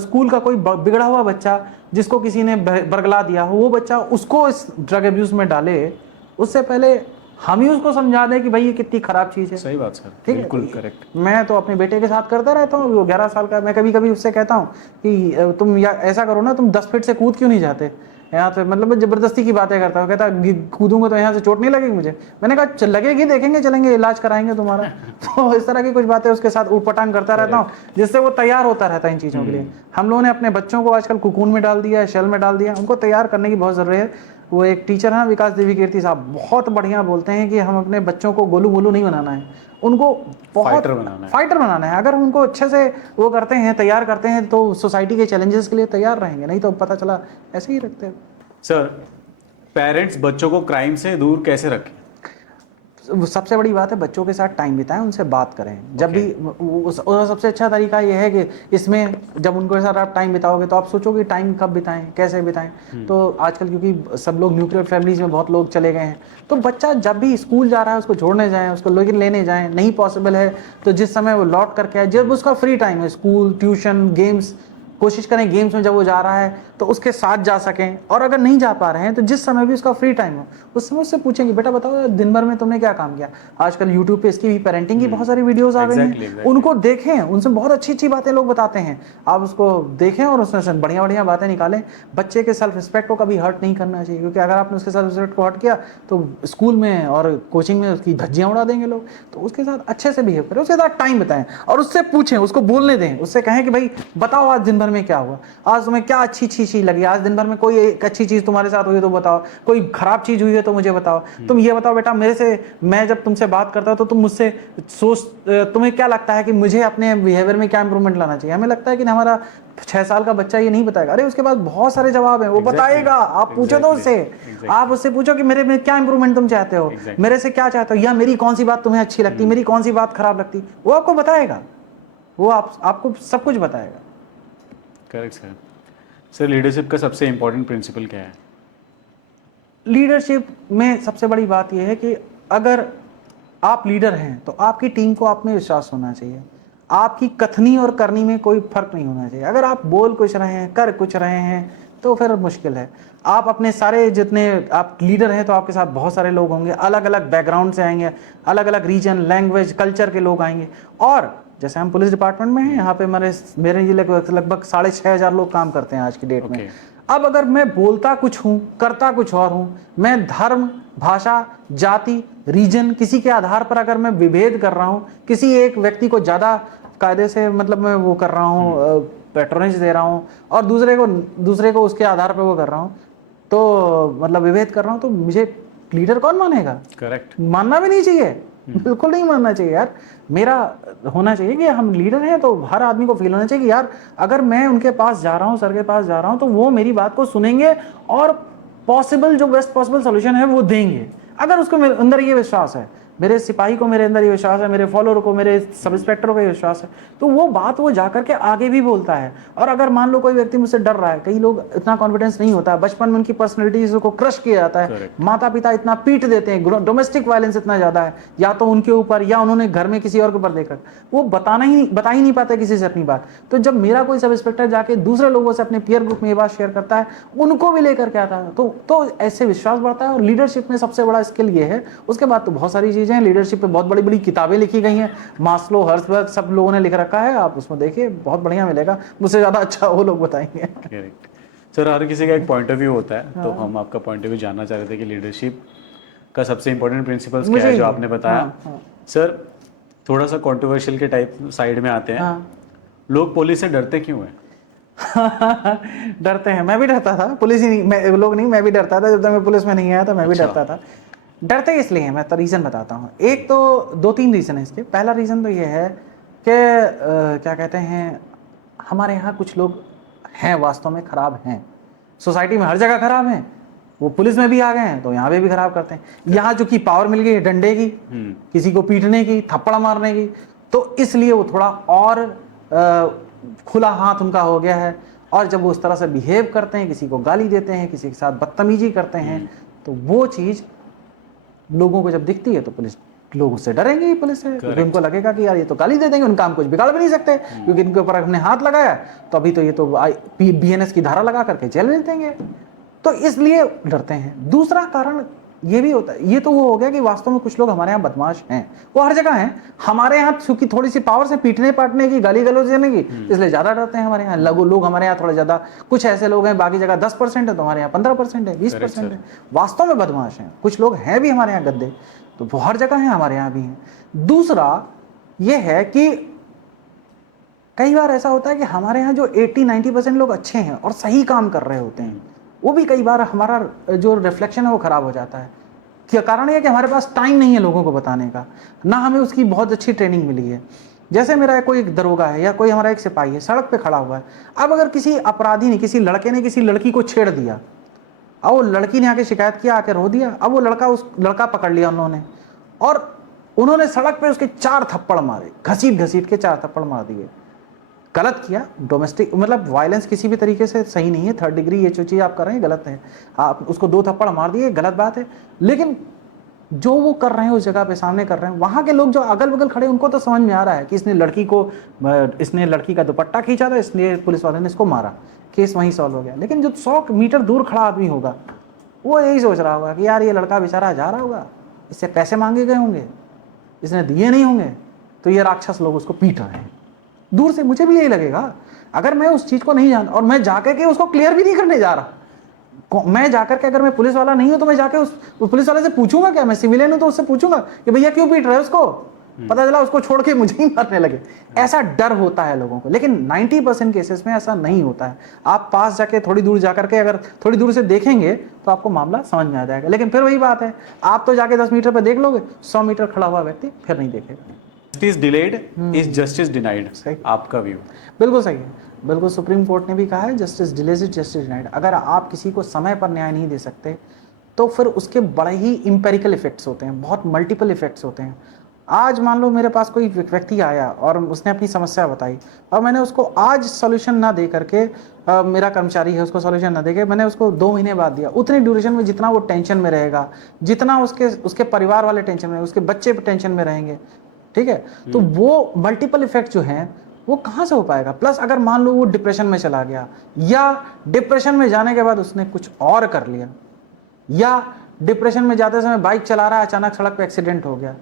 स्कूल का कोई बिगड़ा हुआ बच्चा जिसको किसी ने बरगला दिया हो, वो बच्चा उसको इस ड्रग अब्यूज़ में डाले, उससे पहले हम ही उसको समझा दें कि भाई ये कितनी खराब चीज़ है। सही बात सर, ठीक है, बिल्कुल करेक्ट। मैं तो अपने बेटे के साथ करता रहता हूँ, वो 11 साल का। मैं कभी कभी उससे कहता हूँ कि तुम या ऐसा करो ना, तुम 10 फीट से कूद क्यों नहीं जाते यहाँ से, मतलब मैं जबरदस्ती की बातें करता हूँ। कहता कूदूंगा तो यहाँ से चोट नहीं लगेगी मुझे। मैंने कहा लगेगी, देखेंगे, चलेंगे, इलाज कराएंगे तुम्हारा। तो इस तरह की कुछ बातें उसके साथ ऊटपटांग करता रहता हूँ, जिससे वो तैयार होता रहता है इन चीज़ों के लिए। हम लोगों ने अपने बच्चों को आजकल कुकून में डाल दिया है, शेल में डाल दिया, उनको तैयार करने की बहुत ज़रूरी है। वो एक टीचर हैं विकास देवी कीर्ति साहब, बहुत बढ़िया बोलते हैं कि हम अपने बच्चों को गोलू मोलू नहीं बनाना है, उनको बहुत फाइटर बनाना है। अगर उनको अच्छे से वो करते हैं, तैयार करते हैं, तो सोसाइटी के चैलेंजेस के लिए तैयार रहेंगे, नहीं तो पता चला ऐसे ही रखते हैं। सर, पेरेंट्स बच्चों को क्राइम से दूर कैसे रखें? सबसे बड़ी बात है बच्चों के साथ टाइम बिताएं, उनसे बात करें। जब भी और सबसे अच्छा तरीका ये है कि इसमें जब उनके साथ आप टाइम बिताओगे तो आप सोचोगे टाइम कब बिताएं, कैसे बिताएं। तो आजकल क्योंकि सब लोग न्यूक्लियर फैमिलीज में बहुत लोग चले गए हैं, तो बच्चा जब भी स्कूल जा रहा है उसको छोड़ने जाएं, उसको लेने जाएं, नहीं पॉसिबल है तो जिस समय वो लौट करके आए, जब उसका फ्री टाइम है, स्कूल, ट्यूशन, गेम्स, कोशिश करें गेम्स में जब वो जा रहा है तो उसके साथ जा सकें। और अगर नहीं जा पा रहे हैं तो जिस समय भी उसका फ्री टाइम हो उस समय उससे पूछेंगे बेटा बताओ दिन भर में तुमने क्या काम किया। आजकल यूट्यूब पे इसकी भी पेरेंटिंग की बहुत सारी वीडियोस आ गई हैं, उनको देखें, उनसे बहुत अच्छी अच्छी बातें लोग बताते हैं, आप उसको देखें और उसमें से बढ़िया बढ़िया बातें निकालें। बच्चे के सेल्फ रिस्पेक्ट को कभी हर्ट नहीं करना चाहिए, क्योंकि अगर आपने उसके सेल्फ रिस्पेक्ट को हर्ट किया तो स्कूल में और कोचिंग में उसकी धज्जियां उड़ा देंगे लोग। तो उसके साथ अच्छे से बिहेव करें, उसके साथ टाइम बिताएं और उससे पूछें, उसको बोलने दें, उससे कहें कि भाई बताओ आज दिन भर में क्या हुआ, आज तुम्हें क्या अच्छी चीज लगी, आज दिन भर में कोई एक अच्छी चीज तुम्हारे साथ हुई तो बताओ, कोई खराब चीज हुई है तो मुझे बताओ। तुम ये बताओ बेटा, मैं जब तुमसे बात करता हूं तो तुम मुझसे तुम्हें क्या लगता है कि मुझे अपने बिहेवियर में क्या इंप्रूवमेंट लाना चाहिए। हमें लगता है कि हमारा 6 साल का बच्चा ये नहीं बताएगा, अरे उसके पास बहुत सारे जवाब हैं, वो बताएगा। आप पूछो तो उससे, आप उससे पूछो कि मेरे में क्या इंप्रूवमेंट तुम चाहते हो, मेरे से क्या चाहते हो, या मेरी कौन सी बात तुम्हें अच्छी लगती, मेरी कौन सी बात खराब लगती, वो आपको बताएगा, वो आपको सब कुछ बताएगा। Correct sir. सर, लीडरशिप का सबसे इंपॉर्टेंट प्रिंसिपल क्या है? लीडरशिप में सबसे बड़ी बात यह है कि अगर आप लीडर हैं तो आपकी टीम को आप में विश्वास होना चाहिए, आपकी कथनी और करनी में कोई फर्क नहीं होना चाहिए। अगर आप बोल कुछ रहे हैं, कर कुछ रहे हैं तो फिर मुश्किल है। आप अपने सारे जितने आप लीडर हैं तो आपके साथ बहुत सारे लोग होंगे, अलग अलग बैकग्राउंड से आएंगे, अलग अलग रीजन, लैंग्वेज, कल्चर के लोग आएंगे। और जैसे हम पुलिस डिपार्टमेंट में हैं, यहाँ पे मेरे जिले के लगभग 6,500 लोग काम करते हैं आज की डेट में। अब अगर मैं बोलता कुछ हूँ, करता कुछ और हूँ, मैं धर्म, भाषा, जाति, रीजन, किसी के आधार पर अगर मैं विभेद कर रहा हूँ, किसी एक व्यक्ति को ज़्यादा कायदे से मतलब मैं वो कर रहा हूँ, पैट्रोनेज दे रहा हूँ, और दूसरे को उसके आधार पर वो कर रहा हूँ, तो मतलब विभेद कर रहा हूँ, तो मुझे लीडर कौन मानेगा? करेक्ट। मानना भी नहीं चाहिए, बिल्कुल नहीं मानना चाहिए यार। मेरा होना चाहिए कि हम लीडर हैं तो हर आदमी को फील होना चाहिए कि यार अगर मैं उनके पास जा रहा हूँ, सर के पास जा रहा हूँ, तो वो मेरी बात को सुनेंगे और पॉसिबल जो बेस्ट पॉसिबल सोल्यूशन है वो देंगे। अगर उसको मेरे अंदर ये विश्वास है, मेरे सिपाही को मेरे अंदर ये विश्वास है, मेरे फॉलोअर को, मेरे सब इंस्पेक्टर को ये विश्वास है, तो वो बात वो जाकर के आगे भी बोलता है। और अगर मान लो कोई व्यक्ति मुझसे डर रहा है, कई लोग इतना कॉन्फिडेंस नहीं होता है, बचपन में उनकी पर्सनैलिटीज को क्रश किया जाता है, माता पिता इतना पीट देते हैं, डोमेस्टिक वायलेंस इतना ज्यादा है, या तो उनके ऊपर या उन्होंने घर में किसी और के ऊपर देखकर, वो बता ही नहीं पाते किसी से अपनी बात। तो जब मेरा कोई सब इंस्पेक्टर जाके दूसरे लोगों से अपने पीयर ग्रुप में ये बात शेयर करता है, उनको भी लेकर के आता है, तो ऐसे विश्वास बढ़ता है। और लीडरशिप में सबसे बड़ा स्किल ये है। उसके बाद तो बहुत सारी चीजें हैं, लीडरशिप पे बहुत बड़ी बड़ी किताबें लिखी गई हैं, मास्लो, हर्सबर्ग, सब लोगों ने लिख रखा है, आप उसमें देखिए बहुत बढ़िया मिलेगा, मुझसे ज्यादा अच्छा वो लोग बताएंगे। सर, हर किसी का एक पॉइंट ऑफ व्यू होता है, तो हम आपका पॉइंट ऑफ व्यू जानना चाह रहे थे कि लीडरशिप का सबसे इंपॉर्टेंट प्रिंसिपल्स क्या है जो आपने बताया। सर, थोड़ा सा कंट्रोवर्शियल के टाइप साइड में आते हैं। लोग पुलिस से डरते क्यों हैं? डरते हैं, मैं भी डरता था, पुलिस ही नहीं, लोग नहीं, मैं भी डरता था। जब तक मैं पुलिस में नहीं आया था मैं भी डरता था। डरते इसलिए हैं, मैं तो रीज़न बताता हूँ। एक तो 2-3 रीज़न है इसके। पहला रीज़न तो ये है कि क्या कहते हैं, हमारे यहाँ कुछ लोग हैं वास्तव में खराब हैं, सोसाइटी में हर जगह खराब हैं, वो पुलिस में भी आ गए हैं तो यहाँ पे भी खराब करते हैं। यहाँ जो कि पावर मिल गई है डंडे की, किसी को पीटने की, थप्पड़ मारने की, तो इसलिए वो थोड़ा और खुला हाथ उनका हो गया है। और जब वो उस तरह से बिहेव करते हैं, किसी को गाली देते हैं, किसी के साथ बदतमीजी करते हैं, तो वो चीज़ लोगों को जब दिखती है तो लोग उससे डरेंगे ही, पुलिस से, क्योंकि उनको लगेगा कि यार ये तो गाली दे देंगे, उनका हम कुछ बिगाड़ भी नहीं सकते, क्योंकि इनके ऊपर हमने हाथ लगाया तो अभी तो ये तो BNS की धारा लगा करके जेल भेज देंगे, तो इसलिए डरते हैं। दूसरा कारण ये भी होता है, ये तो वो हो गया कि वास्तव में कुछ लोग हमारे यहाँ बदमाश हैं, वो हर जगह हैं, हमारे यहाँ चूंकि थोड़ी सी पावर से पीटने पाटने की, गाली गलौज देने की, इसलिए ज्यादा डरते हैं हमारे यहाँ लोग। हमारे यहाँ थोड़ा ज्यादा, कुछ ऐसे लोग हैं, बाकी जगह 10% है तो हमारे यहाँ 15% है, 20% है, वास्तव में बदमाश हैं। कुछ लोग हैं भी हमारे यहाँ गद्दे, तो वो हर जगह है, हमारे यहाँ भी हैं। दूसरा ये है कि कई बार ऐसा होता है कि हमारे यहाँ जो 80-90% लोग अच्छे हैं और सही काम कर रहे होते हैं, वो भी कई बार हमारा जो रिफ्लेक्शन है वो ख़राब हो जाता है। क्या कारण ये है कि हमारे पास टाइम नहीं है लोगों को बताने का, ना हमें उसकी बहुत अच्छी ट्रेनिंग मिली है। जैसे मेरा कोई एक दरोगा है या कोई हमारा एक सिपाही है, सड़क पे खड़ा हुआ है, अब अगर किसी अपराधी ने, किसी लड़के ने किसी लड़की को छेड़ दिया, अब वो लड़की ने आके शिकायत किया, आके रो दिया, अब वो लड़का पकड़ लिया उन्होंने, और उन्होंने सड़क पे उसके 4 थप्पड़ मारे, घसीट घसीट के 4 थप्पड़ मार दिए। गलत किया, डोमेस्टिक मतलब वायलेंस किसी भी तरीके से सही नहीं है, 3rd डिग्री ये जो चीज़ आप कर रहे हैं गलत है। आप उसको 2 थप्पड़ मार दिए, गलत बात है, लेकिन जो वो कर रहे हैं उस जगह पे सामने कर रहे हैं, वहाँ के लोग जो अगल बगल खड़े उनको तो समझ में आ रहा है कि इसने लड़की का दुपट्टा खींचा था, इसलिए पुलिस वाले ने इसको मारा, केस वहीं सॉल्व हो गया। लेकिन जो 100 मीटर दूर खड़ा आदमी होगा वो यही सोच रहा होगा कि यार ये लड़का बेचारा जा रहा होगा, इससे पैसे मांगे गए होंगे, इसने दिए नहीं होंगे, तो ये राक्षस लोग उसको पीट रहे हैं। दूर से मुझे भी यही लगेगा, अगर मैं उस चीज़ को नहीं जानता और मैं जाकर के उसको क्लियर भी नहीं करने जा रहा, मैं जाकर के, अगर मैं पुलिस वाला नहीं हूं तो मैं जाके उस पुलिस वाले से पूछूंगा क्या? मैं सिविलियन हूं तो उससे पूछूंगा कि भैया क्यों पीट रहे हो उसको, पता चला उसको छोड़ के मुझे ही मारने लगे। ऐसा डर होता है लोगों को, लेकिन 90% केसेस में ऐसा नहीं होता है। आप पास जाके थोड़ी दूर जाकर के अगर थोड़ी दूर से देखेंगे तो आपको मामला समझ में आ जाएगा। लेकिन फिर वही बात है, आप तो जाके 10 मीटर पे देख लोगे, 100 मीटर खड़ा हुआ व्यक्ति फिर नहीं देखेगा। Justice delayed is justice denied, आपका व्यू? बिल्कुल सही है, बिल्कुल सुप्रीम कोर्ट ने भी कहा है justice delayed is justice denied. अगर आप किसी को समय पर न्याय नहीं दे सकते तो फिर उसके बड़े ही इम्पेरिकल इफेक्ट्स होते हैं, बहुत मल्टीपल इफेक्ट्स होते हैं। आज मान लो मेरे पास कोई व्यक्ति आया और उसने अपनी समस्या बताई और मैंने उसको आज सोल्यूशन ना दे करके, मेरा कर्मचारी है, उसको सोल्यूशन ना देके मैंने उसको 2 महीने बाद दिया, उतनी ड्यूरेशन में जितना वो टेंशन में रहेगा, जितना उसके परिवार वाले टेंशन में, उसके बच्चे टेंशन में रहेंगे, ठीक है, तो वो मल्टीपल इफेक्ट जो हैं वो कहाँ से हो पाएगा। प्लस अगर मान लो वो डिप्रेशन में चला गया, या डिप्रेशन में जाने के बाद उसने कुछ और कर लिया, या डिप्रेशन में जाते समय बाइक चला रहा है, अचानक सड़क पे एक्सीडेंट हो गया,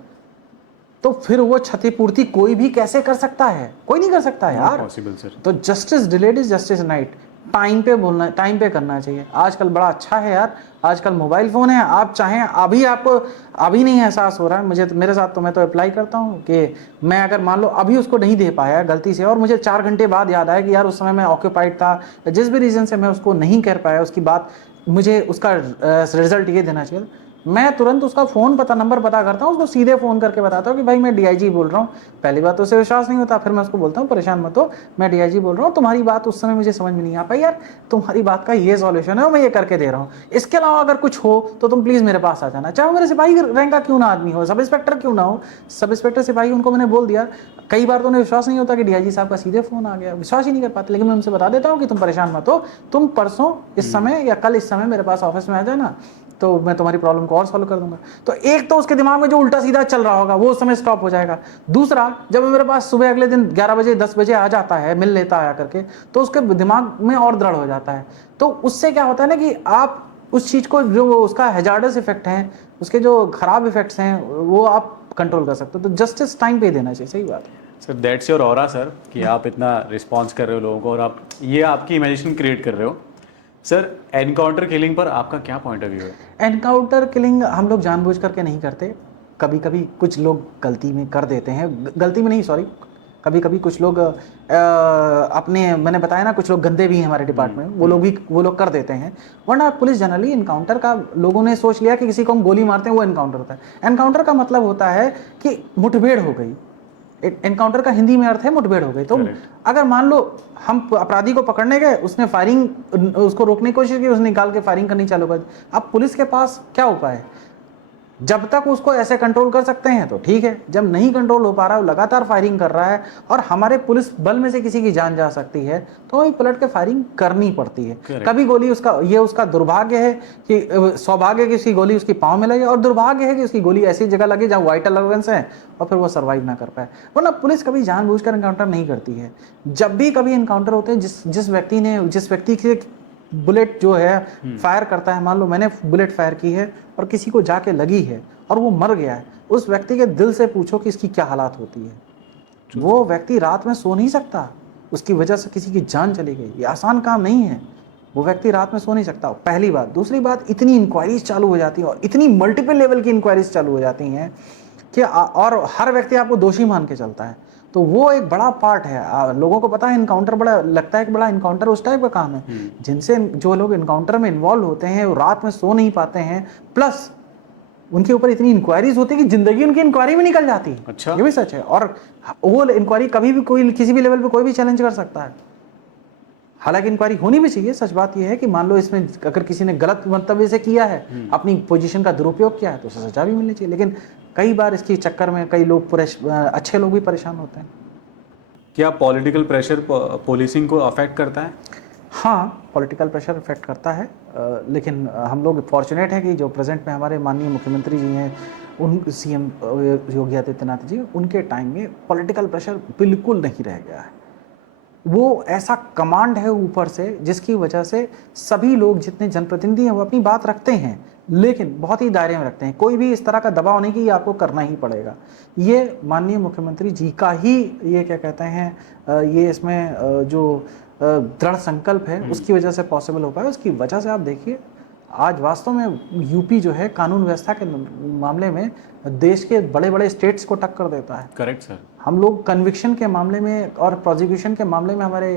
तो फिर वो क्षतिपूर्ति कोई भी कैसे कर सकता है? कोई नहीं कर सकता यार। Possible sir. तो justice delayed is justice denied. Time पे बोलना, टाइम पे करना चाहिए। आजकल बड़ा अच्छा है यार, आजकल मोबाइल फ़ोन है, आप चाहें अभी, आपको अभी नहीं एहसास हो रहा है, मुझे मेरे साथ तो मैं तो अप्लाई करता हूँ कि मैं अगर मान लो अभी उसको नहीं दे पाया गलती से और मुझे 4 घंटे बाद याद आया कि यार उस समय मैं ऑक्यूपाइड था, जिस भी रीज़न से मैं उसको नहीं कर पाया उसकी बात, मुझे उसका रिजल्ट ये देना चाहिए, मैं तुरंत उसका फ़ोन नंबर पता करता हूँ, उसको सीधे फ़ोन करके बताता हूँ कि भाई मैं डीआईजी बोल रहा हूँ। पहली बात तो उसे विश्वास नहीं होता, फिर मैं उसको बोलता हूँ परेशान मत हो, मैं डीआईजी बोल रहा हूँ, तुम्हारी बात उस समय मुझे समझ में नहीं आ पाई यार, तुम्हारी बात का ये सॉल्यूशन है और मैं ये करके दे रहा हूँ, इसके अलावा अगर कुछ हो तो तुम प्लीज़ मेरे पास आ जाना, चाहे मेरे सिपाही रैंक का क्यों ना आदमी हो, सब इंस्पेक्टर क्यों ना हो, सब इंस्पेक्टर सिपाही, उनको मैंने बोल दिया। कई बार तो उन्हें विश्वास नहीं होता कि डीआईजी साहब का सीधे फ़ोन आ गया, विश्वास ही नहीं कर पाते, लेकिन मैं उनसे बता देता हूँ कि तुम परेशान मत हो, तुम परसों इस समय या कल इस समय मेरे पास ऑफिस में आ जाना, तो मैं तुम्हारी प्रॉब्लम को और सॉल्व कर दूंगा। तो एक तो उसके दिमाग में जो उल्टा सीधा चल रहा होगा वो उस समय स्टॉप हो जाएगा। दूसरा, जब मेरे पास सुबह अगले दिन 11 बजे 10 बजे आ जाता है, मिल लेता है आकर के, तो उसके दिमाग में और दृढ़ हो जाता है। तो उससे क्या होता है ना कि आप उस चीज़ को, जो उसका हैजार्डस इफेक्ट है, उसके जो खराब इफेक्ट्स हैं, वो आप कंट्रोल कर सकते हो। तो जस्टिस टाइम पे देना चाहिए। सही बात है sir, that's your aura sir, कि आप इतना रिस्पॉन्स कर रहे हो लोगों को और आप ये आपकी इमेजिनेशन क्रिएट कर रहे हो। सर, एनकाउंटर किलिंग पर आपका क्या पॉइंट ऑफ व्यू है? एनकाउंटर किलिंग हम लोग जानबूझ करके नहीं करते, कभी कभी कुछ लोग गलती में कर देते हैं, गलती में नहीं सॉरी, कभी कभी कुछ लोग अपने, मैंने बताया ना, कुछ लोग गंदे भी हैं हमारे डिपार्टमेंट में, वो लोग कर देते हैं। वरना पुलिस जनरली इनकाउंटर का, लोगों ने सोच लिया कि किसी को हम गोली मारते हैं वो एनकाउंटर होता है। एनकाउंटर का मतलब होता है कि मुठभेड़ हो गई। एनकाउंटर का हिंदी में अर्थ है मुठभेड़ हो गई। तो अगर मान लो हम अपराधी को पकड़ने गए, उसने फायरिंग, उसको रोकने की कोशिश की, उसने निकाल के फायरिंग करनी चालू कर दी, अब पुलिस के पास क्या उपाय है? जब तक उसको ऐसे कंट्रोल कर सकते हैं तो ठीक है, जब नहीं कंट्रोल हो पा रहा है, लगातार फायरिंग कर रहा है और हमारे पुलिस बल में से किसी की जान जा सकती है, तो वही पलट के फायरिंग करनी पड़ती है। कभी गोली उसका दुर्भाग्य है कि, सौभाग्य की उसकी गोली उसकी पाँव में लगे, और दुर्भाग्य है कि उसकी गोली ऐसी जगह लगे जहाँ वाइटल ऑर्गन्स हैं और फिर वो सर्वाइव ना कर पाए। वरना पुलिस कभी जानबूझकर एनकाउंटर नहीं करती है। जब भी कभी एनकाउंटर होते हैं, जिस व्यक्ति के बुलेट जो है फायर करता है, मान लो मैंने बुलेट फायर की है और किसी को जाके लगी है और वो मर गया है, उस व्यक्ति के दिल से पूछो कि इसकी क्या हालात होती है। वो व्यक्ति रात में सो नहीं सकता, उसकी वजह से किसी की जान चली गई। ये आसान काम नहीं है, वो व्यक्ति रात में सो नहीं सकता, पहली बात। दूसरी बात, इतनी इंक्वायरीज चालू हो जाती है और इतनी मल्टीपल लेवल की इंक्वायरीज चालू हो जाती हैं कि और हर व्यक्ति आपको दोषी मान के चलता है। तो वो एक बड़ा पार्ट है। लोगों को पता है इनकाउंटर बड़ा लगता है कि बड़ा इनकाउंटर उस टाइप का काम है, जिनसे जो लोग इनकाउंटर में इन्वॉल्व होते हैं वो रात में सो नहीं पाते हैं, प्लस उनके ऊपर इतनी इंक्वायरीज होती है कि जिंदगी उनकी इंक्वायरी में निकल जाती है। अच्छा। ये भी सच है। और वो इंक्वायरी कभी भी कोई किसी भी लेवल पे कोई भी चैलेंज कर सकता है। हालांकि इंक्वायरी होनी भी चाहिए। सच बात यह है कि मान लो इसमें अगर किसी ने गलत मंतव्य से किया है, अपनी पोजीशन का दुरुपयोग किया है, तो उसे सजा भी मिलनी चाहिए। लेकिन कई बार इसके चक्कर में कई लोग अच्छे लोग भी परेशान होते हैं। क्या पॉलिटिकल प्रेशर पुलिसिंग को अफेक्ट करता है? हाँ, पॉलिटिकल प्रेशर इफेक्ट करता है, लेकिन हम लोग फॉर्चुनेट हैं कि जो प्रेजेंट में हमारे माननीय मुख्यमंत्री जी हैं, उन सीएम योगी आदित्यनाथ जी, उनके टाइम में पॉलिटिकल प्रेशर बिल्कुल नहीं रह गया है। वो ऐसा कमांड है ऊपर से जिसकी वजह से सभी लोग जितने जनप्रतिनिधि हैं वो अपनी बात रखते हैं, लेकिन बहुत ही दायरे में रखते हैं। कोई भी इस तरह का दबाव नहीं कि ये आपको करना ही पड़ेगा। ये माननीय मुख्यमंत्री जी का ही ये क्या कहते हैं, ये इसमें जो दृढ़ संकल्प है उसकी वजह से पॉसिबल हो पाया। उसकी वजह से आप देखिए आज वास्तव में यूपी जो है कानून व्यवस्था के मामले में देश के बड़े बड़े स्टेट्स को टक्कर देता है। Correct sir. हम लोग कन्विक्शन के मामले में और प्रोसिक्यूशन के मामले में हमारे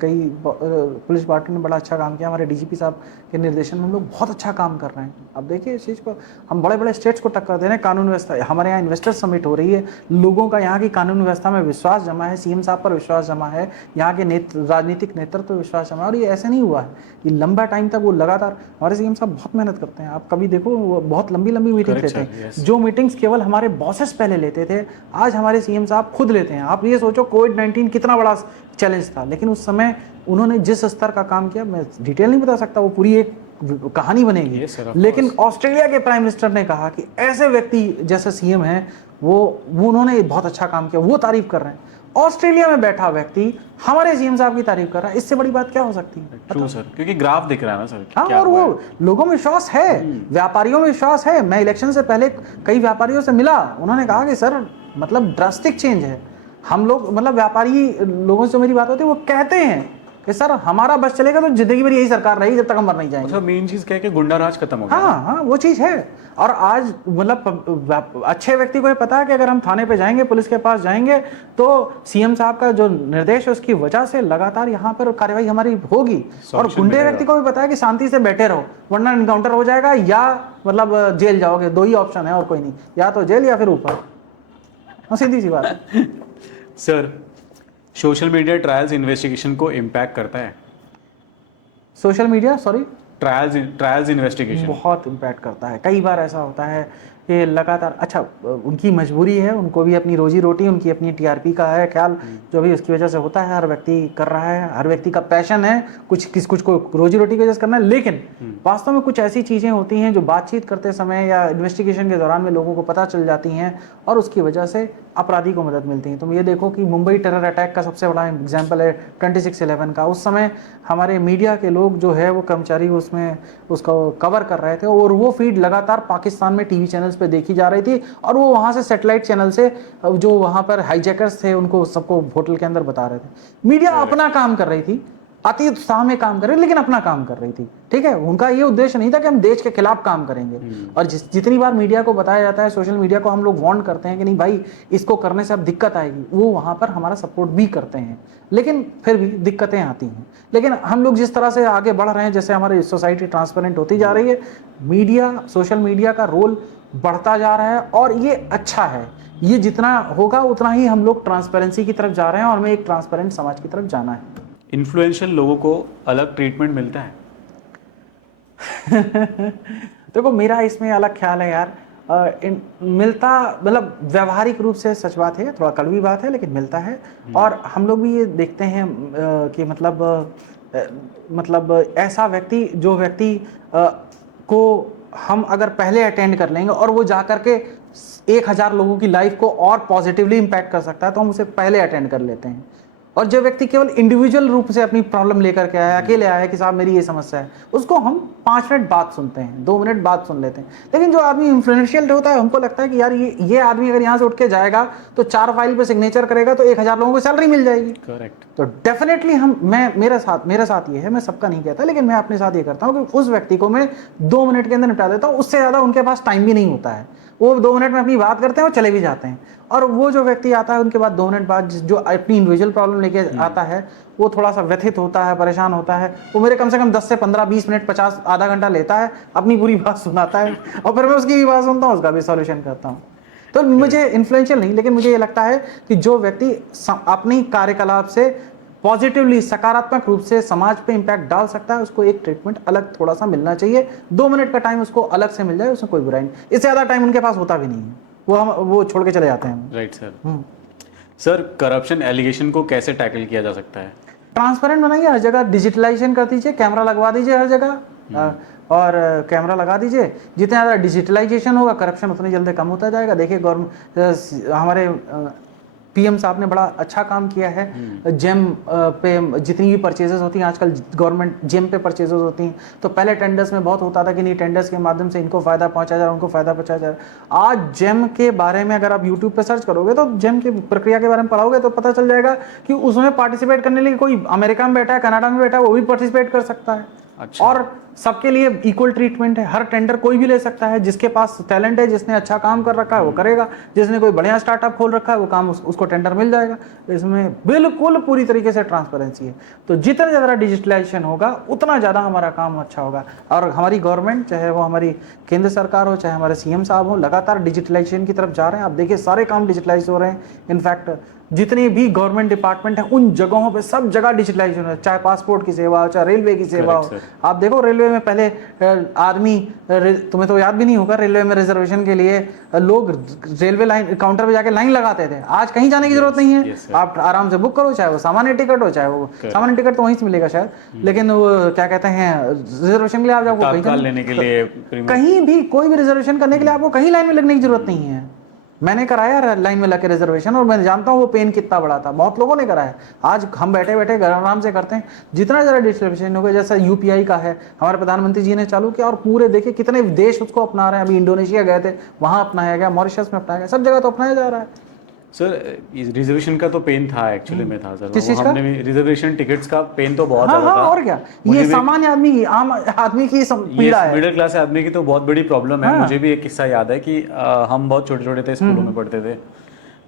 कई पुलिस पार्टी ने बड़ा अच्छा काम किया। हमारे डीजीपी साहब के निर्देशन में हम लोग बहुत अच्छा काम कर रहे हैं। अब देखिए इस चीज़ को हम बड़े बड़े स्टेट्स को टक्कर दे रहे हैं। कानून व्यवस्था, हमारे यहाँ इन्वेस्टर समिट हो रही है, लोगों का यहाँ की कानून व्यवस्था में विश्वास जमा है, सीएम साहब पर विश्वास जमा है, यहाँ के राजनीतिक नेतृत्व पर विश्वास जमा है। और ये ऐसे नहीं हुआ है, ये लंबा टाइम तक वो लगातार, हमारे सीएम साहब बहुत मेहनत करते हैं। आप कभी देखो वो बहुत लंबी लंबी मीटिंग लेते हैं। जो मीटिंग्स केवल हमारे बॉसेस पहले लेते थे, आज हमारे सीएम साहब खुद लेते हैं। आप ये सोचो कोविड-19 कितना बड़ा चैलेंज था, लेकिन उस समय उन्होंने जिस स्तर का काम किया, मैं डिटेल नहीं बता सकता, वो पूरी एक कहानी बनेगी। लेकिन ऑस्ट्रेलिया के प्राइम मिनिस्टर ने कहा कि ऐसे व्यक्ति जैसे सीएम हैं वो उन्होंने बहुत अच्छा काम किया, वो तारीफ कर रहे हैं। ऑस्ट्रेलिया में बैठा व्यक्ति हमारे सीएम साहब की तारीफ कर रहा है, इससे बड़ी बात क्या हो सकती है? ट्रू सर, क्योंकि ग्राफ दिख रहा है ना सर। हाँ, और वो लोगों में विश्वास है, व्यापारियों में विश्वास है। मैं इलेक्शन से पहले कई व्यापारियों से मिला, उन्होंने कहा कि सर मतलब ड्रास्टिक चेंज है। हम लोग मतलब व्यापारी लोगों से मेरी बात होती है, वो कहते हैं कि सर हमारा बस चलेगा तो जिंदगी भर यही सरकार रहेगी जब तक हम मर नहीं जाएंगे। मतलब मेन चीज क्या है कि गुंडा राज खत्म हो गया। हाँ, वो चीज है। और आज मतलब अच्छे व्यक्ति को ये पता है कि अगर हम थाने पे जाएंगे, पुलिस के पास जाएंगे, तो सीएम साहब का जो निर्देश है उसकी वजह से लगातार यहाँ पर कार्रवाई हमारी होगी। और गुंडे व्यक्ति को भी पता है कि शांति से बैठे रहो, वरना इनकाउंटर हो जाएगा या मतलब जेल जाओगे। दो ही ऑप्शन है और कोई नहीं, या तो जेल या फिर ऊपर। सीधी सी बात है। Sir, social media trials investigation को इम्पैक्ट करता है? सोशल मीडिया ट्रायल्स इन्वेस्टिगेशन बहुत इम्पैक्ट करता है। कई बार ऐसा होता है कि लगातार, अच्छा उनकी मजबूरी है, उनको भी अपनी रोजी रोटी, उनकी अपनी टीआरपी का है ख्याल, जो भी उसकी वजह से होता है। हर व्यक्ति कर रहा है, हर व्यक्ति का पैशन है, कुछ को रोजी रोटी की वजह से करना है। लेकिन वास्तव में कुछ ऐसी चीज़ें होती हैं जो बातचीत करते समय या इन्वेस्टिगेशन के दौरान में लोगों को पता चल जाती हैं और उसकी वजह से अपराधी को मदद मिलती है। तुम ये देखो कि मुंबई टेरर अटैक का सबसे बड़ा एग्जाम्पल है 26/11 का। उस समय हमारे मीडिया के लोग जो है वो कर्मचारी उसमें उसको कवर कर रहे थे और वो फीड लगातार पाकिस्तान में टीवी चैनल्स पे देखी जा रही थी और वो वहाँ से सैटेलाइट चैनल से जो वहाँ पर हाईजैकर्स थे उनको सबको होटल के अंदर बता रहे थे। मीडिया अपना काम कर रही थी, अति उत्साह में काम कर रही, लेकिन अपना काम कर रही थी। ठीक है, उनका ये उद्देश्य नहीं था कि हम देश के खिलाफ काम करेंगे। और जितनी बार मीडिया को बताया जाता है, सोशल मीडिया को हम लोग वार्न करते हैं कि नहीं भाई इसको करने से अब दिक्कत आएगी, वो वहां पर हमारा सपोर्ट भी करते हैं, लेकिन फिर भी दिक्कतें आती हैं। लेकिन हम लोग जिस तरह से आगे बढ़ रहे हैं, जैसे हमारी सोसाइटी ट्रांसपेरेंट होती जा रही है, मीडिया, सोशल मीडिया का रोल बढ़ता जा रहा है और ये अच्छा है। ये जितना होगा उतना ही हम लोग ट्रांसपेरेंसी की तरफ जा रहे हैं और हमें एक ट्रांसपेरेंट समाज की तरफ जाना है। इन्फ्लुएंशियल लोगों को अलग ट्रीटमेंट मिलता है? देखो मेरा इसमें अलग ख्याल है यार। मिलता मतलब व्यवहारिक रूप से सच बात है, थोड़ा कड़वी बात है, लेकिन मिलता है। और हम लोग भी ये देखते हैं कि मतलब ऐसा व्यक्ति जो व्यक्ति को हम अगर पहले अटेंड कर लेंगे और वो जा करके 1000 लोगों की लाइफ को और पॉजिटिवली इम्पैक्ट कर सकता है, तो हम उसे पहले अटेंड कर लेते हैं। और जो व्यक्ति केवल इंडिविजुअल रूप से अपनी प्रॉब्लम लेकर के आया, अकेले आया कि साहब मेरी ये समस्या है, उसको हम 5 मिनट बाद सुनते हैं, 2 मिनट बाद सुन लेते हैं। लेकिन जो आदमी इन्फ्लुएंशियल होता है, हमको लगता है कि यार ये आदमी अगर यहाँ से उठ के जाएगा तो 4 फाइल पे सिग्नेचर करेगा तो 1000 लोगों को सैलरी मिल जाएगी। करेक्ट। तो डेफिनेटली मेरे साथ ये है, मैं सबका नहीं कहता, लेकिन मैं अपने साथ ये करता हूँ कि उस व्यक्ति को मैं 2 मिनट के अंदर निपटा देता हूँ। उससे ज़्यादा उनके पास टाइम भी नहीं होता है। वो 2 मिनट में अपनी बात करते हैं और चले भी जाते हैं। और वो जो व्यक्ति आता है उनके बाद 2 मिनट बाद जो अपनी इंडिविजुअल प्रॉब्लम लेके आता है, वो थोड़ा सा व्यथित होता है, परेशान होता है, वो मेरे कम से कम 10 से 15, 20 मिनट, 50, आधा घंटा लेता है, अपनी पूरी बात सुनाता है और फिर मैं उसकी भी बात सुनता हूँ, उसका भी सॉल्यूशन करता हूँ। तो मुझे इन्फ्लुएंशियल नहीं, लेकिन मुझे ये लगता है कि जो व्यक्ति अपनी कार्यकलाप से पॉजिटिवली, सकारात्मक रूप से समाज पे इम्पैक्ट डाल सकता है, उसको एक ट्रीटमेंट अलग थोड़ा सा मिलना चाहिए। 2 मिनट का टाइम उसको अलग से मिल जाए, उसमें कोई बुराई नहीं। इससे ज़्यादा टाइम उनके पास होता भी नहीं है, वो छोड़ के चले जाते हैं। Right sir. Sir, corruption allegation को कैसे टैकल किया जा सकता है? ट्रांसपेरेंट बनाइए, हर जगह डिजिटलाइजेशन कर दीजिए, कैमरा लगवा दीजिए हर जगह, और कैमरा लगा दीजिए। जितना ज़्यादा डिजिटलाइजेशन होगा, करप्शन उतनी जल्दी कम होता जाएगा। देखिए गवर्नमेंट, हमारे पीएम साहब ने बड़ा अच्छा काम किया है। जेम पे जितनी भी परचेजेस होती हैं आजकल, गवर्नमेंट जेम पे परचेजेस होती हैं। तो पहले टेंडर्स में बहुत होता था कि नहीं, टेंडर्स के माध्यम से इनको फ़ायदा पहुंचा जा रहा है, उनको फ़ायदा पहुंचा जा रहा है। आज जेम के बारे में अगर आप यूट्यूब पे सर्च करोगे, तो जेम की प्रक्रिया के बारे में पढ़ाओगे तो पता चल जाएगा कि उसमें पार्टिसिपेट करने के लिए कोई अमेरिका में बैठा है, कनाडा में बैठा है, वो भी पार्टिसिपेट कर सकता है। अच्छा। और सबके लिए इक्वल ट्रीटमेंट है। हर टेंडर कोई भी ले सकता है, जिसके पास टैलेंट है, जिसने अच्छा काम कर रखा है वो करेगा, जिसने कोई बढ़िया स्टार्टअप खोल रखा है वो काम उसको टेंडर मिल जाएगा। इसमें बिल्कुल पूरी तरीके से ट्रांसपेरेंसी है। तो जितना ज़्यादा डिजिटलाइजेशन होगा उतना ज़्यादा हमारा काम अच्छा होगा। और हमारी गवर्नमेंट, चाहे वो हमारी केंद्र सरकार हो, चाहे हमारे सीएम साहब हो, लगातार डिजिटलाइजेशन की तरफ जा रहे हैं। आप देखिए सारे काम डिजिटलाइज हो रहे हैं। इनफैक्ट जितनी भी गवर्नमेंट डिपार्टमेंट है उन जगहों पे सब जगह डिजिटलाइजेशन है, चाहे पासपोर्ट की सेवा हो, चाहे रेलवे की सेवा हो। आप देखो रेलवे में पहले आदमी, तुम्हें तो याद भी नहीं होगा, रेलवे में रिजर्वेशन के लिए लोग रेलवे लाइन काउंटर पे जाके लाइन लगाते थे। आज कहीं जाने की जरूरत नहीं है, आप आराम से बुक करो, चाहे वो सामान्य टिकट हो, चाहे वो सामान्य टिकट तो वहीं से मिलेगा शायद, लेकिन वो क्या कहते हैं, रिजर्वेशन के लिए आप जाओ तत्काल लेने के लिए कहीं भी, कोई भी रिजर्वेशन करने के लिए आपको कहीं लाइन में लगने की जरूरत नहीं है। मैंने कराया लाइन में लगे रिजर्वेशन, और मैं जानता हूँ वो पेन कितना बड़ा था। बहुत लोगों ने कराया। आज हम बैठे बैठे घर आराम से करते हैं। जितना ज़्यादा डिजिटलाइजेशन होगा, जैसा यूपीआई का है, हमारे प्रधानमंत्री जी ने चालू किया, और पूरे देखिए कितने देश उसको अपना रहे हैं। अभी इंडोनेशिया गए थे, वहाँ अपनाया गया, मॉरिशस में अपनाया गया, सब जगह तो अपनाया जा रहा है। सर, रिजर्वेशन का तो पेन था, एक्चुअली में था सर। किस चीज़ का? हमने भी रिजर्वेशन टिकट्स का पेन तो बहुत हाँ ज्यादा हाँ, था। और क्या, ये सामान्य आदमी, आम आदमी की पीड़ा है। मिडिल क्लास आदमी की तो बहुत बड़ी प्रॉब्लम है। हाँ। मुझे भी एक किस्सा याद है कि हम बहुत छोटे छोटे थे, स्कूलों में पढ़ते थे,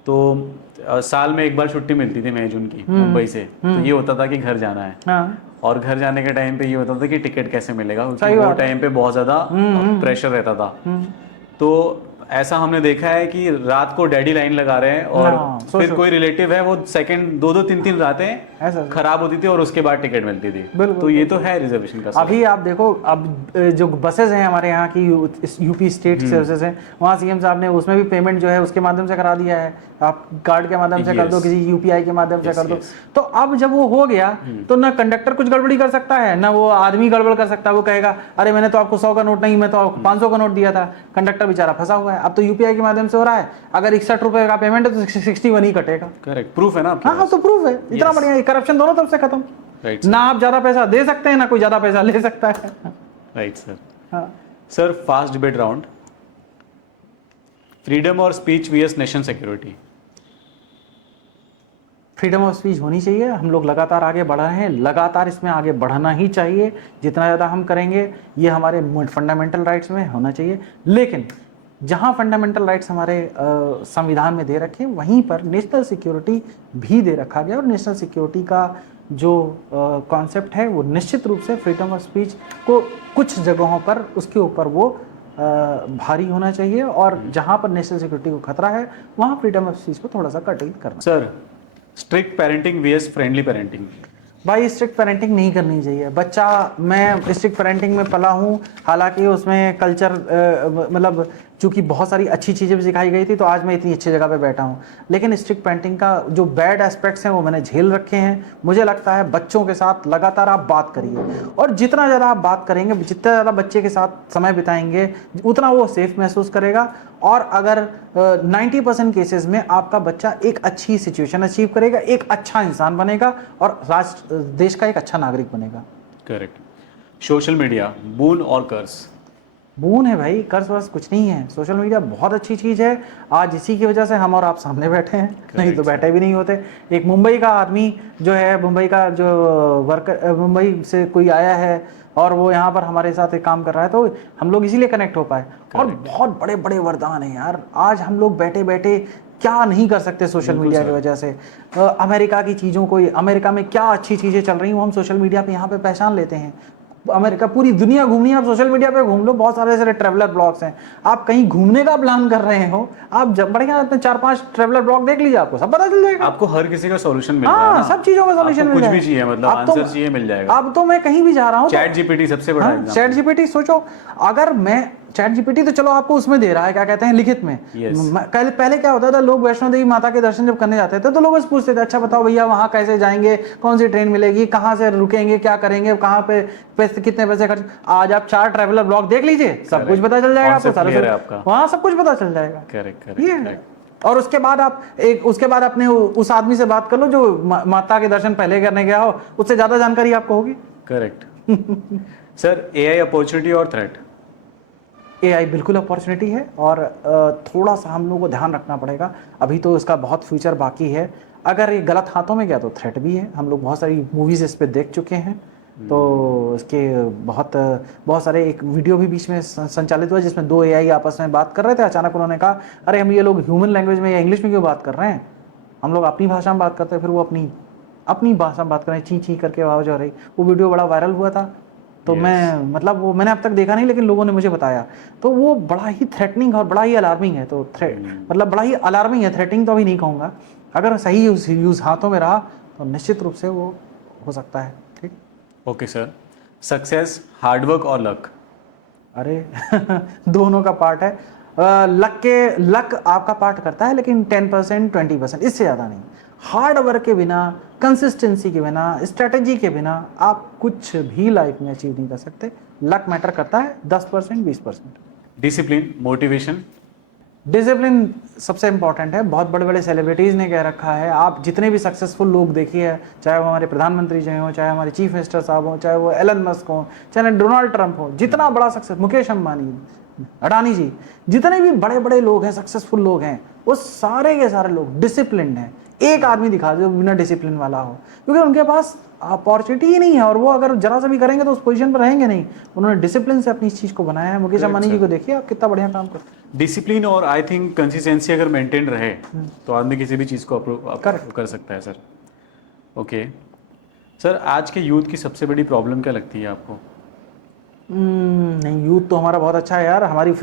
तो साल में एक बार छुट्टी मिलती थी मई जून की, मुंबई से। तो ये होता था कि घर जाना है। हाँ। और घर जाने के टाइम पे ये होता था कि टिकट कैसे मिलेगा, क्योंकि वो टाइम पे बहुत ज्यादा प्रेशर रहता था। तो ऐसा हमने देखा है कि रात को डैडी लाइन लगा रहे हैं, और फिर कोई रिलेटिव है, वो सेकंड 2-2 3-3 रातें खराब होती थी और उसके बाद टिकट मिलती थी। तो ये तो है रिजर्वेशन का। अभी आप देखो, अब जो बसेस हैं हमारे यहाँ की, यूपी स्टेट सर्विसेज हैं, वहाँ सीएम साहब ने उसमें भी पेमेंट जो है उसके माध्यम से करा दिया है। आप कार्ड के माध्यम से कर दो, किसी यूपीआई के माध्यम से कर दो। तो अब जब वो हो गया, तो ना कंडक्टर कुछ गड़बड़ी कर सकता है, ना वो आदमी गड़बड़ कर सकता है। वो कहेगा अरे मैंने तो आपको 100 का नोट नहीं, मैं तो आपको 500 का नोट दिया था। कंडक्टर बेचारा फंसा हुआ है। अब तो यूपीआई के माध्यम से हो रहा है। अगर 61 रुपए का पेमेंट है तो 61 ही कटेगा। करेक्ट, प्रूफ है ना आपके हाँ हाँ, तो प्रूफ है। इतना बढ़िया, करप्शन दोनों तरफ से खत्म। ना आप ज्यादा पैसा दे सकते हैं, ना कोई ज्यादा पैसा ले सकता है। Right sir. हाँ sir, first debate round, freedom और speech vs nation security. Freedom of speech होनी चाहिए। हम लोग लगातार आगे बढ़ रहे हैं, लगातार इसमें आगे बढ़ना ही चाहिए। जितना ज़्यादा हम करेंगे, ये हमारे फंडामेंटल राइट्स में होना चाहिए। लेकिन जहाँ फंडामेंटल राइट्स हमारे संविधान में दे रखे, वहीं पर नेशनल सिक्योरिटी भी दे रखा गया। और नेशनल सिक्योरिटी का जो कॉन्सेप्ट है, वो निश्चित रूप से फ्रीडम ऑफ स्पीच को कुछ जगहों पर उसके ऊपर वो भारी होना चाहिए। और जहाँ पर नेशनल सिक्योरिटी को खतरा है, वहाँ फ्रीडम ऑफ स्पीच को थोड़ा सा कर्टेल करना। Sir, strict parenting vs friendly parenting. भाई स्ट्रिक्ट पेरेंटिंग नहीं करनी चाहिए। बच्चा, मैं स्ट्रिक्ट पेरेंटिंग में पला हूँ, हालांकि उसमें कल्चर मतलब चूंकि बहुत सारी अच्छी चीज़ें भी सिखाई गई थी, तो आज मैं इतनी अच्छी जगह पे बैठा हूँ। लेकिन स्ट्रिक्ट पेरेंटिंग का जो बैड एस्पेक्ट्स हैं वो मैंने झेल रखे हैं। मुझे लगता है बच्चों के साथ लगातार आप बात करिए, और जितना ज़्यादा आप बात करेंगे, जितना ज़्यादा बच्चे के साथ समय बिताएंगे, उतना वो सेफ महसूस करेगा। और अगर 90% केसेस में आपका बच्चा एक अच्छी सिचुएशन अचीव करेगा, एक अच्छा इंसान बनेगा, और देश का एक अच्छा नागरिक बनेगा। करेक्ट। सोशल मीडिया, बून और कर्स। बून है भाई, कर्ज वर्ज कुछ नहीं है। सोशल मीडिया बहुत अच्छी चीज़ है। आज इसी की वजह से हम और आप सामने बैठे हैं, नहीं तो बैठे भी नहीं होते। एक मुंबई का आदमी जो है, मुंबई का जो वर्कर, मुंबई से कोई आया है और वो यहाँ पर हमारे साथ एक काम कर रहा है, तो हम लोग इसीलिए कनेक्ट हो पाए। और बहुत बड़े बड़े वरदान हैं यार। आज हम लोग बैठे बैठे क्या नहीं कर सकते सोशल मीडिया की वजह से। अमेरिका की चीज़ों को, अमेरिका में क्या अच्छी चीज़ें चल रही हैं वो हम सोशल मीडिया पे यहाँ पे पहचान लेते हैं। अमेरिका, पूरी दुनिया घूमनी है, आप सोशल मीडिया पे घूम लो, बहुत सारे ऐसे ट्रैवलर ब्लॉग्स हैं। आप कहीं घूमने का प्लान कर रहे हो, आप जब बढ़िया अपने 4-5 ट्रैवलर ब्लॉग देख लीजिए, आपको सब पता चल जाएगा। आपको हर किसी का सॉल्यूशन मिल रहा है ना, सब चीजों का सॉल्यूशन मिल कुछ भी जाएगा। चाहिए, मतलब आंसर चाहिए, मिल जाएगा। अब तो मैं कहीं भी जा रहा हूँ, चैट जीपीटी सबसे बड़ा एग्जांपल। चैट जीपीटी सोचो, अगर मैं चैट जीपीटी तो चलो आपको उसमें दे रहा है, क्या कहते हैं, लिखित में। पहले क्या होता था, लोग वैष्णो देवी माता के दर्शन जब करने जाते थे तो लोग बस पूछते थे, अच्छा बताओ भैया वहां कैसे जाएंगे, कौन सी ट्रेन मिलेगी, कहाँ से रुकेंगे, क्या करेंगे, कहाँ पे पैसे, कितने पैसे खर्च। आज आप 4 ट्रैवलर ब्लॉग देख लीजिए, सब कुछ पता चल जाएगा आपको, वहां सब कुछ पता चल जाएगा। करेक्ट। और उसके बाद अपने उस आदमी से बात कर लो जो माता के दर्शन पहले करने गया हो, उससे ज्यादा जानकारी आपको होगी। करेक्ट। सर, एआई अपॉर्चुनिटी और थ्रेट? एआई बिल्कुल अपॉर्चुनिटी है, और थोड़ा सा हम लोगों को ध्यान रखना पड़ेगा। अभी तो इसका बहुत फ्यूचर बाकी है। अगर ये गलत हाथों में गया तो थ्रेट भी है। हम लोग बहुत सारी मूवीज इस पे देख चुके हैं, तो इसके बहुत सारे, एक वीडियो भी बीच में संचालित हुआ जिसमें 2 एआई आपस में बात कर रहे थे। अचानक उन्होंने कहा, अरे हम ये लोग ह्यूमन लैंग्वेज में या इंग्लिश में क्यों बात कर रहे हैं, हम लोग अपनी भाषा में बात करते हैं। फिर वो अपनी भाषा में बात कर रहे हैं, ची ची करके आवाज़ आ रही। वो वीडियो बड़ा वायरल हुआ था। तो वो मैंने अब तक देखा नहीं, लेकिन लोगों ने मुझे बताया। तो वो बड़ा ही थ्रेटनिंग और बड़ा ही अलार्मिंग है। तो बड़ा ही अलार्मिंग है। थ्रेटनिंग तो अभी नहीं कहूँगा। अगर सही यूज हाथों में रहा तो निश्चित रूप से वो हो सकता है। ठीक। ओके सर, सक्सेस हार्डवर्क और लक? अरे दोनों का पार्ट है। लक आपका पार्ट करता है, लेकिन 10% 20%, इससे ज़्यादा नहीं। हार्ड वर्क के बिना, कंसिस्टेंसी के बिना, स्ट्रेटेजी के बिना आप कुछ भी लाइफ में अचीव नहीं कर सकते। लक मैटर करता है 10% 20%। Discipline, motivation? डिसिप्लिन सबसे इंपॉर्टेंट है। बहुत बड़े बड़े सेलिब्रिटीज़ ने कह रखा है, आप जितने भी सक्सेसफुल लोग देखिए, चाहे वो हमारे प्रधानमंत्री जी हों, चाहे हमारे चीफ मिनिस्टर साहब हों, चाहे वो एलन मस्क हों, चाहे डोनाल्ड ट्रंप हो, जितना बड़ा सक्सेस, मुकेश अंबानी, अडानी जी, जितने भी बड़े बड़े लोग हैं, सक्सेसफुल लोग हैं, वो सारे के सारे लोग डिसिप्लिन हैं। एक आदमी दिखा दो बिना डिसिप्लिन वाला हो, क्योंकि उनके पास अपॉर्चुनिटी ही नहीं है, और वो अगर जरा सा भी करेंगे तो उस पोजीशन पर रहेंगे नहीं। उन्होंने डिसिप्लिन से अपनी इस चीज़ को बनाया है। मुकेश अंबानी जी को देखिए, आप कितना बढ़िया काम करते हैं। डिसिप्लिन और आई थिंक कंसिस्टेंसी अगर मेंटेन रहे तो आदमी किसी भी चीज़ को कर सकता है सर। ओके सर, आज के यूथ की सबसे बड़ी प्रॉब्लम क्या लगती है आपको? नहीं, यूथ तो हमारा बहुत अच्छा है यार। हमारी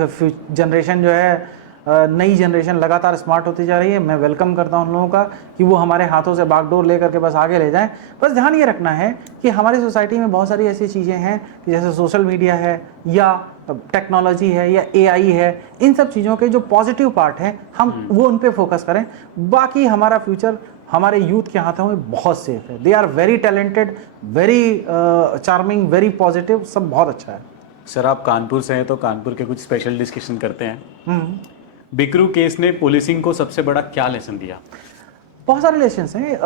जनरेशन जो है, नई जनरेशन लगातार स्मार्ट होती जा रही है। मैं वेलकम करता हूं उन लोगों का कि वो हमारे हाथों से बागडोर लेकर के बस आगे ले जाएं। बस ध्यान ये रखना है कि हमारी सोसाइटी में बहुत सारी ऐसी चीज़ें हैं कि जैसे सोशल मीडिया है, या टेक्नोलॉजी है, या एआई है। इन सब चीज़ों के जो पॉजिटिव पार्ट हैं, हम वो उन पर फोकस करें। बाकी हमारा फ्यूचर हमारे यूथ के हाथों में बहुत सेफ है। They are very talented, very charming, very positive, सब बहुत अच्छा है। सर, आप कानपुर से हैं तो कानपुर के कुछ स्पेशल डिस्कशन करते हैं। बिकरू केस ने पुलिसिंग को सबसे बड़ा क्या लेसन दिया? बहुत सारे लेसन्स हैं।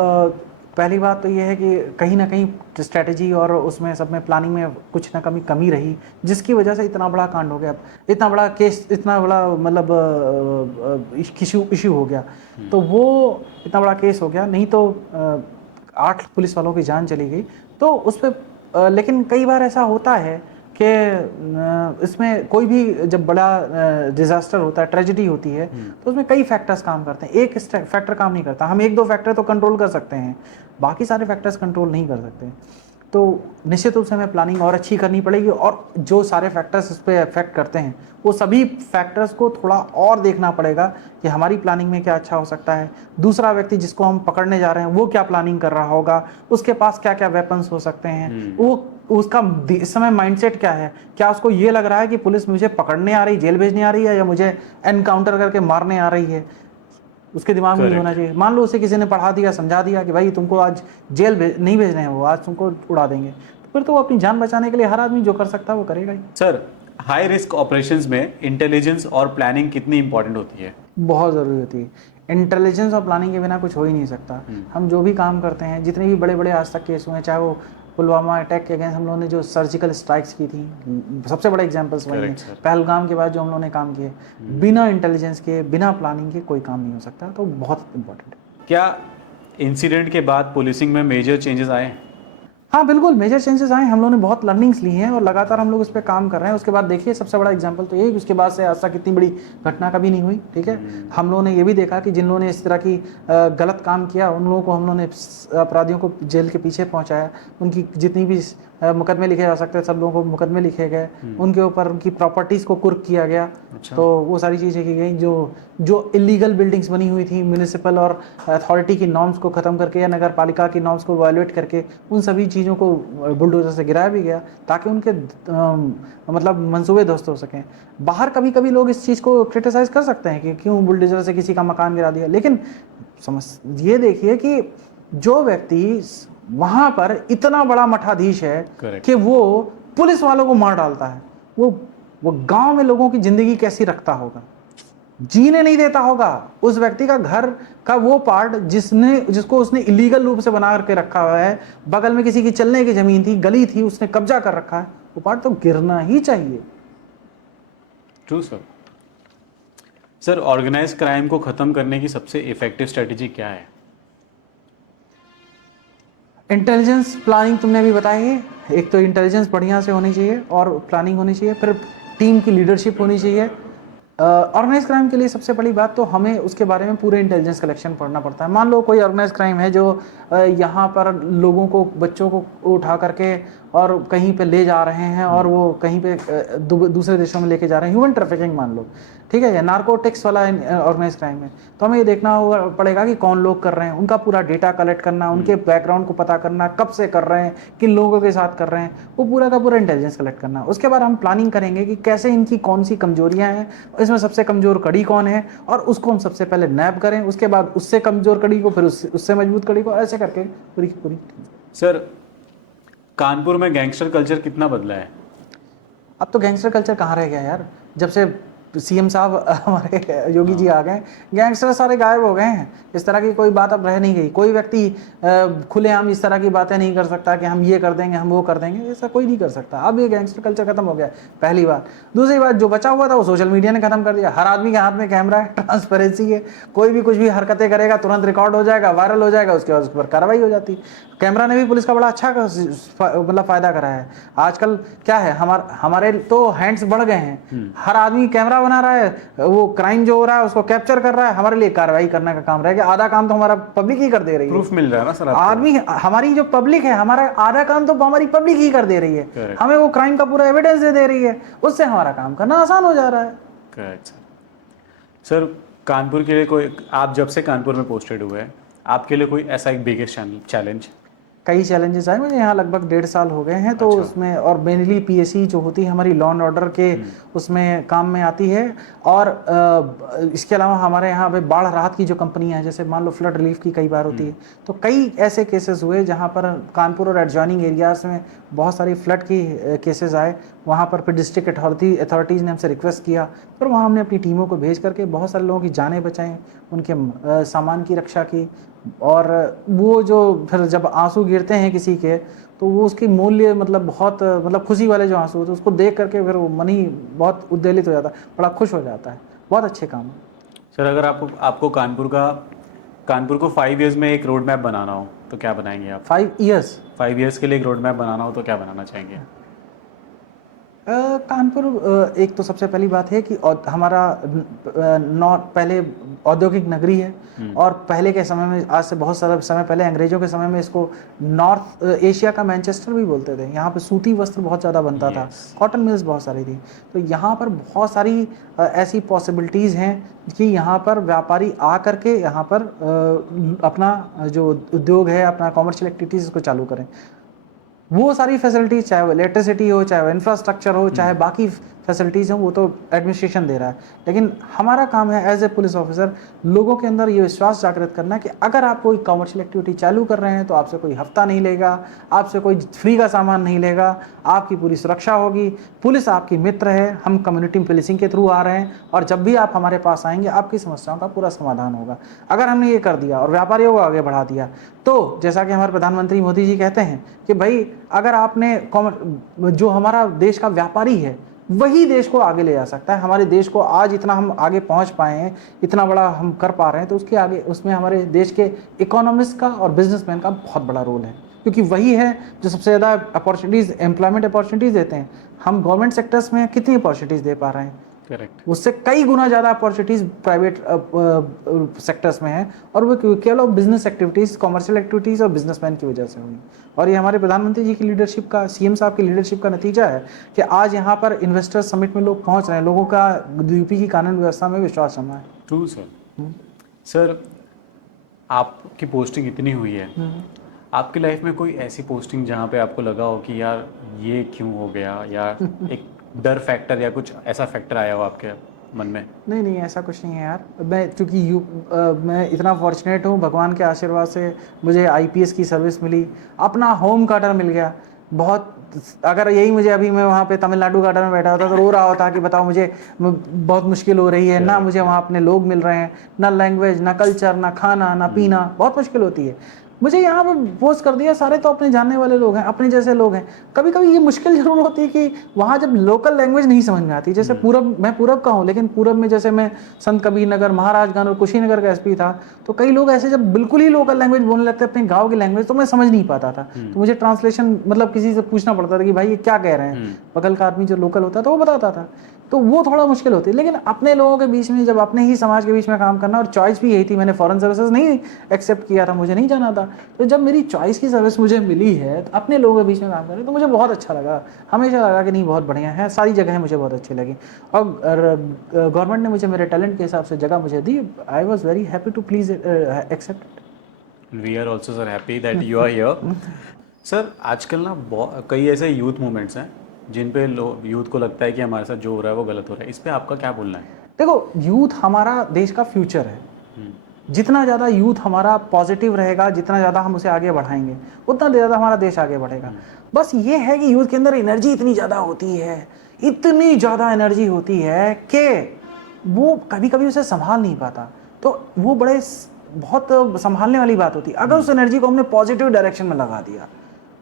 पहली बात तो ये है कि कहीं ना कहीं स्ट्रेटजी और उसमें सब में प्लानिंग में कुछ ना कमी रही, जिसकी वजह से इतना बड़ा कांड हो गया, इतना बड़ा केस, इतना बड़ा मतलब इशू हो गया। तो वो इतना बड़ा केस हो गया। नहीं तो 8 पुलिस वालों की जान चली गई। तो उस पर लेकिन कई बार ऐसा होता है कि इसमें कोई भी जब बड़ा डिजास्टर होता है, ट्रेजेडी होती है, तो उसमें कई फैक्टर्स काम करते हैं। एक फैक्टर काम नहीं करता। हम 1-2 फैक्टर तो कंट्रोल कर सकते हैं, बाकी सारे फैक्टर्स कंट्रोल नहीं कर सकते। तो निश्चित रूप से हमें प्लानिंग और अच्छी करनी पड़ेगी, और जो सारे फैक्टर्स इस पर इफेक्ट करते हैं, वो सभी फैक्टर्स को थोड़ा और देखना पड़ेगा कि हमारी प्लानिंग में क्या अच्छा हो सकता है। दूसरा व्यक्ति जिसको हम पकड़ने जा रहे हैं वो क्या प्लानिंग कर रहा होगा, उसके पास क्या क्या वेपन्स हो सकते हैं, वो उसका इस समय माइंडसेट क्या है। क्या उसको ये लग रहा है कि पुलिस मुझे पकड़ने आ रही, जेल भेजने आ रही है, या मुझे एनकाउंटर करके मारने आ रही है। उसके दिमाग में ये होना चाहिए। मान लो उसे किसी ने पढ़ा दिया, समझा दिया कि भाई तुमको आज जेल नहीं भेजने हैं, वो आज तुमको उड़ा देंगे, तो फिर तो वो अपनी जान बचाने के लिए हर आदमी जो कर सकता है वो करेगा ही। सर, हाई रिस्क ऑपरेशंस में इंटेलिजेंस और प्लानिंग कितनी इंपॉर्टेंट होती है? बहुत ज़रूरी होती है। इंटेलिजेंस और प्लानिंग के बिना कुछ हो ही नहीं सकता। हम जो भी काम करते हैं, जितने भी बड़े बड़े आज तक केस हुए हैं, चाहे वो पुलवामा अटैक के अगेंस्ट हम लोगों ने जो सर्जिकल स्ट्राइक्स की थी, सबसे बड़ा एग्जांपल्स वही हैं। Correct, sir. पहलगाम के बाद जो हम लोगों ने काम किए, बिना इंटेलिजेंस के, बिना प्लानिंग के कोई काम नहीं हो सकता, तो बहुत इंपॉर्टेंट है। क्या इंसिडेंट के बाद पुलिसिंग में मेजर चेंजेस आए? हाँ बिल्कुल, मेजर चेंजेस आए। हम लोगों ने बहुत लर्निंग्स ली हैं और लगातार हम लोग उस पर काम कर रहे हैं। उसके बाद देखिए, सबसे बड़ा एग्जांपल तो यही, उसके बाद से आज तक इतनी बड़ी घटना कभी नहीं हुई, ठीक है। हम लोगों ने ये भी देखा कि जिन लोगों ने इस तरह की गलत काम किया, उन लोगों को हम लोगों ने अपराधियों को जेल के पीछे पहुंचाया। उनकी जितनी भी मुकदमे लिखे जा सकते हैं, सब लोगों को मुकदमे लिखे गए, उनके ऊपर उनकी प्रॉपर्टीज़ को कुर्क किया गया। अच्छा। तो वो सारी चीज़ें की गई। जो इलीगल बिल्डिंग्स बनी हुई थी, म्यूनिसिपल और अथॉरिटी की नॉर्म्स को ख़त्म करके या नगर पालिका की नॉर्म्स को वायलेट करके, उन सभी चीज़ों को बुलडोजर से गिराया भी गया, ताकि उनके मतलब मंसूबे ध्वस्त हो सकें। बाहर कभी कभी लोग इस चीज़ को क्रिटिसाइज़ कर सकते हैं कि क्यों बुलडोजर से किसी का मकान गिरा दिया, लेकिन ये देखिए कि जो व्यक्ति वहाँ पर इतना बड़ा मठाधीश है Correct. कि वो पुलिस वालों को मार डालता है, वो गांव में लोगों की जिंदगी कैसी रखता होगा, जीने नहीं देता होगा। उस व्यक्ति का घर का वो पार्ट जिसको उसने इलीगल रूप से बना करके रखा हुआ है, बगल में किसी की चलने की जमीन थी, गली थी, उसने कब्जा कर रखा है, वो पार्ट तो गिरना ही चाहिए। True sir. Sir, organise crime को खत्म करने की सबसे इफेक्टिव स्ट्रेटेजी क्या है? इंटेलिजेंस प्लानिंग तुमने अभी बताई है। एक तो इंटेलिजेंस बढ़िया से होनी चाहिए और प्लानिंग होनी चाहिए, फिर टीम की लीडरशिप होनी चाहिए। ऑर्गेनाइज क्राइम के लिए सबसे बड़ी बात तो हमें उसके बारे में पूरे इंटेलिजेंस कलेक्शन पढ़ना पड़ता है। मान लो कोई ऑर्गेनाइज क्राइम है जो यहाँ पर लोगों को, बच्चों को उठा करके और कहीं पे ले जा रहे हैं और वो कहीं पे दूसरे देशों में लेके जा रहे हैं, ह्यूमन ट्रैफिकिंग मान लो, ठीक है, या नार्कोटिक्स वाला ऑर्गेनाइज क्राइम है, तो हमें ये देखना होगा पड़ेगा कि कौन लोग कर रहे हैं, उनका पूरा डेटा कलेक्ट करना, उनके बैकग्राउंड को पता करना, कब से कर रहे हैं, किन लोगों के साथ कर रहे हैं, वो पूरा का पूरा इंटेलिजेंस कलेक्ट करना। उसके बाद हम प्लानिंग करेंगे कि कैसे इनकी कौन सी कमजोरियां हैं, इसमें सबसे कमजोर कड़ी कौन है, और उसको हम सबसे पहले नैप करें, उसके बाद उससे कमजोर कड़ी को, फिर उससे मजबूत कड़ी को, ऐसे करके पूरी की पूरी। सर, कानपुर में गैंगस्टर कल्चर कितना बदला है? अब तो गैंगस्टर कल्चर कहाँ रह गया यार, जब से सीएम साहब हमारे योगी जी आ गए, गैंगस्टर सारे गायब हो गए हैं। इस तरह की कोई बात अब रह नहीं गई। कोई व्यक्ति खुलेआम इस तरह की बातें नहीं कर सकता कि हम ये कर देंगे, हम वो कर देंगे, ऐसा कोई नहीं कर सकता। अब ये गैंगस्टर कल्चर खत्म हो गया, पहली बात। दूसरी बात, जो बचा हुआ था वो सोशल मीडिया ने खत्म कर दिया। हर आदमी के हाथ में कैमरा है, ट्रांसपेरेंसी है, कोई भी कुछ भी हरकतें करेगा तुरंत रिकॉर्ड हो जाएगा, वायरल हो जाएगा, उसके बाद उस पर कार्रवाई हो जाती। कैमरा ने भी पुलिस का बड़ा अच्छा मतलब फायदा करा है। आजकल क्या है, हमारे तो हैंड्स बढ़ गए हैं, हर आदमी कैमरा बना रहा है, वो क्राइम जो हो रहा है उसको कैप्चर कर रहा है, हमारे लिए कार्रवाई करने का काम रह गया। आधा काम तो हमारा पब्लिक ही कर दे रही है। प्रूफ मिल रहा है ना सर आपको? आदमी, हमारी जो पब्लिक है, हमारा आधा काम तो हमारी पब्लिक ही कर दे रही है। Correct. हमें वो क्राइम का पूरा एविडेंस दे रही है, उससे हमारा काम करना आसान हो जा रहा है। Correct sir. सर, कानपुर के लिए कोई, आप जब से कानपुर में पोस्टेड हुए हैं, आपके लिए कोई ऐसा एक बिगेस्ट चैलेंज? कई चैलेंजेस आए मुझे यहाँ, लगभग 1.5 साल हो गए हैं, तो अच्छा। उसमें, और मेनली पीएससी जो होती है हमारी लॉ एंड ऑर्डर के उसमें काम में आती है। और इसके अलावा हमारे यहाँ पे बाढ़ राहत की जो कंपनियां हैं, जैसे मान लो फ्लड रिलीफ की कई बार होती है, तो कई ऐसे केसेस हुए जहाँ पर कानपुर और एडजॉइनिंग एरियाज में बहुत सारी फ्लड की केसेस आए। वहाँ पर फिर डिस्ट्रिक्ट अथॉरिटीज़ ने हमसे रिक्वेस्ट किया, फिर वहाँ हमने अपनी टीमों को भेज करके बहुत सारे लोगों की जानें बचाई, उनके सामान की रक्षा की। और वो जो फिर जब आंसू गिरते हैं किसी के, तो वो उसकी मूल्य मतलब बहुत, मतलब खुशी वाले जो आंसू होते हैं उसको देख करके फिर वो मन ही बहुत उद्वेलित हो जाता है, बड़ा खुश हो जाता है। बहुत अच्छे काम है सर। अगर आपको कानपुर को 5 इयर्स में एक रोड मैप बनाना हो तो क्या बनाएंगे आप? 5 ईयर्स 5 इयर्स के लिए एक रोड मैप बनाना हो तो क्या बनाना चाहेंगे? कानपुर एक तो सबसे पहली बात है कि हमारा पहले औद्योगिक नगरी है, और पहले के समय में, आज से बहुत सारा समय पहले, अंग्रेजों के समय में इसको नॉर्थ एशिया का मैनचेस्टर भी बोलते थे। यहाँ पे सूती वस्त्र बहुत ज़्यादा बनता था, कॉटन मिल्स बहुत सारी थी। तो यहाँ पर बहुत सारी ऐसी पॉसिबिलिटीज़ हैं कि यहाँ पर व्यापारी आ करके यहाँ पर अपना जो उद्योग है, अपना कॉमर्शियल एक्टिविटीज़ इसको चालू करें। वो सारी फैसिलिटीज, चाहे वो इलेक्ट्रिसिटी हो, चाहे वो इंफ्रास्ट्रक्चर हो, चाहे बाकी फैसिलिटीज़ हैं वो तो एडमिनिस्ट्रेशन दे रहा है, लेकिन हमारा काम है एज ए पुलिस ऑफिसर लोगों के अंदर ये विश्वास जागृत करना कि अगर आप कोई कॉमर्शियल एक्टिविटी चालू कर रहे हैं तो आपसे कोई हफ्ता नहीं लेगा, आपसे कोई फ्री का सामान नहीं लेगा, आपकी पूरी सुरक्षा होगी, पुलिस आपकी मित्र है, हम कम्युनिटी पुलिसिंग के थ्रू आ रहे हैं और जब भी आप हमारे पास आएंगे आपकी समस्याओं का पूरा समाधान होगा। अगर हमने ये कर दिया और व्यापारियों को आगे बढ़ा दिया तो जैसा कि हमारे प्रधानमंत्री मोदी जी कहते हैं कि भाई अगर आपने जो हमारा देश का व्यापारी है वही देश को आगे ले जा सकता है। हमारे देश को आज इतना हम आगे पहुंच पाए हैं, इतना बड़ा हम कर पा रहे हैं, तो उसके आगे उसमें हमारे देश के इकोनॉमिस्ट का और बिजनेसमैन का बहुत बड़ा रोल है, क्योंकि वही है जो सबसे ज़्यादा अपॉर्चुनिटीज़, एम्प्लॉयमेंट अपॉर्चुनिटीज़ देते हैं। हम गवर्नमेंट सेक्टर्स में कितनी अपॉर्चुनिटीज़ दे पा रहे हैं? करेक्ट। उससे कई गुना ज़्यादा अपॉर्चुनिटीज़ प्राइवेट सेक्टर्स में है और वो केवल बिजनेस एक्टिविटीज़, कॉमर्शियल एक्टिविटीज़ और बिजनेसमैन की वजह से हुई। और ये हमारे प्रधानमंत्री जी की लीडरशिप का, सीएम साहब की लीडरशिप का नतीजा है कि आज यहाँ पर इन्वेस्टर्स समिट में लोग पहुँच रहे हैं, लोगों का यूपी की कानून व्यवस्था में विश्वास जमा है। True sir. सर आपकी पोस्टिंग इतनी हुई है, आपकी लाइफ में कोई ऐसी पोस्टिंग जहाँ पे आपको लगा हो कि यार ये क्यों हो गया, या एक डर फैक्टर या कुछ ऐसा फैक्टर आया हो आपके मन में? नहीं नहीं, ऐसा कुछ नहीं है यार। मैं क्योंकि मैं इतना फॉर्चुनेट हूँ, भगवान के आशीर्वाद से मुझे आईपीएस की सर्विस मिली, अपना होम क्वार्टर मिल गया। बहुत अगर यही मुझे अभी मैं वहाँ पे तमिलनाडु गार्डन में बैठा होता तो रो रहा होता कि बताओ मुझे बहुत मुश्किल हो रही है, ना मुझे वहाँ अपने लोग मिल रहे हैं, ना लैंग्वेज, ना कल्चर, ना खाना, ना पीना, बहुत मुश्किल होती है। मुझे यहाँ पे पोस्ट कर दिया, सारे तो अपने जानने वाले लोग हैं, अपने जैसे लोग हैं। कभी कभी ये मुश्किल जरूर होती है कि वहाँ जब लोकल लैंग्वेज नहीं समझ में आती, जैसे पूरब, मैं पूरब का हूँ, लेकिन पूरब में जैसे मैं संत कबीर नगर, महाराजगंज और कुशीनगर का एसपी था, तो कई लोग ऐसे जब बिल्कुल ही लोकल लैंग्वेज बोलने लगते अपने गाँव की लैंग्वेज, तो मैं समझ नहीं पाता था। तो मुझे ट्रांसलेशन मतलब किसी से पूछना पड़ता था कि भाई ये क्या कह रहे हैं, बगल का आदमी जो लोकल होता था वो बताता था, तो वो थोड़ा मुश्किल होती है। लेकिन अपने लोगों के बीच में, जब अपने ही समाज के बीच में काम करना, और चॉइस भी यही थी, मैंने फॉरेन सर्विसेज नहीं एक्सेप्ट किया था, मुझे नहीं जाना था, तो जब मेरी चॉइस की सर्विस मुझे मिली है तो अपने लोगों के बीच में काम करें तो मुझे बहुत अच्छा लगा। हमेशा लगा कि नहीं बहुत बढ़िया है, सारी जगहें मुझे बहुत अच्छी लगी और गवर्नमेंट ने मुझे मेरे टैलेंट के हिसाब से जगह मुझे दी। I was very happy to please accept. We are also sir happy that you are here. Sir आजकल ना कई ऐसे यूथ मूवमेंट्स हैं जिन पे यूथ को लगता है कि हमारे साथ जो हो रहा है वो गलत हो रहा है, इस पे आपका क्या बोलना है? देखो, यूथ हमारा देश का फ्यूचर है। जितना ज़्यादा यूथ हमारा पॉजिटिव रहेगा, जितना ज़्यादा हम उसे आगे बढ़ाएंगे, उतना ज़्यादा हमारा देश आगे बढ़ेगा। बस ये है कि यूथ के अंदर एनर्जी इतनी ज़्यादा होती है, इतनी ज़्यादा एनर्जी होती है कि वो कभी कभी उसे संभाल नहीं पाता, तो वो बहुत संभालने वाली बात होती है। अगर उस एनर्जी को हमने पॉजिटिव डायरेक्शन में लगा दिया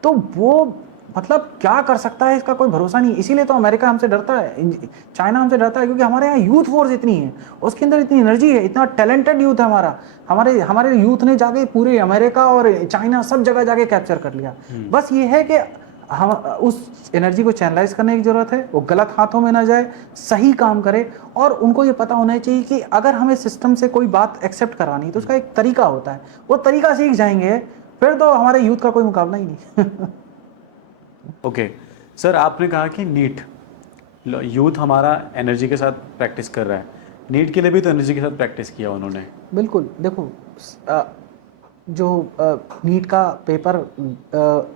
तो वो मतलब क्या कर सकता है इसका कोई भरोसा नहीं। इसीलिए तो अमेरिका हमसे डरता है, चाइना हमसे डरता है, क्योंकि हमारे यहाँ यूथ फोर्स इतनी है, उसके अंदर इतनी एनर्जी है, इतना टैलेंटेड यूथ है हमारा। हमारे यूथ ने जाके पूरे अमेरिका और चाइना सब जगह जाके कैप्चर कर लिया। बस ये है कि हम उस एनर्जी को चैनलाइज करने की जरूरत है, वो गलत हाथों में ना जाए, सही काम करे। और उनको ये पता होना चाहिए कि अगर हमें सिस्टम से कोई बात एक्सेप्ट करवानी तो उसका एक तरीका होता है, वो तरीका सीख जाएंगे फिर तो हमारे यूथ का कोई मुकाबला ही नहीं। ओके सर, आपने कहा कि नीट, यूथ हमारा एनर्जी के साथ प्रैक्टिस कर रहा है, नीट के लिए भी तो एनर्जी के साथ प्रैक्टिस किया उन्होंने। बिल्कुल। देखो, जो नीट का पेपर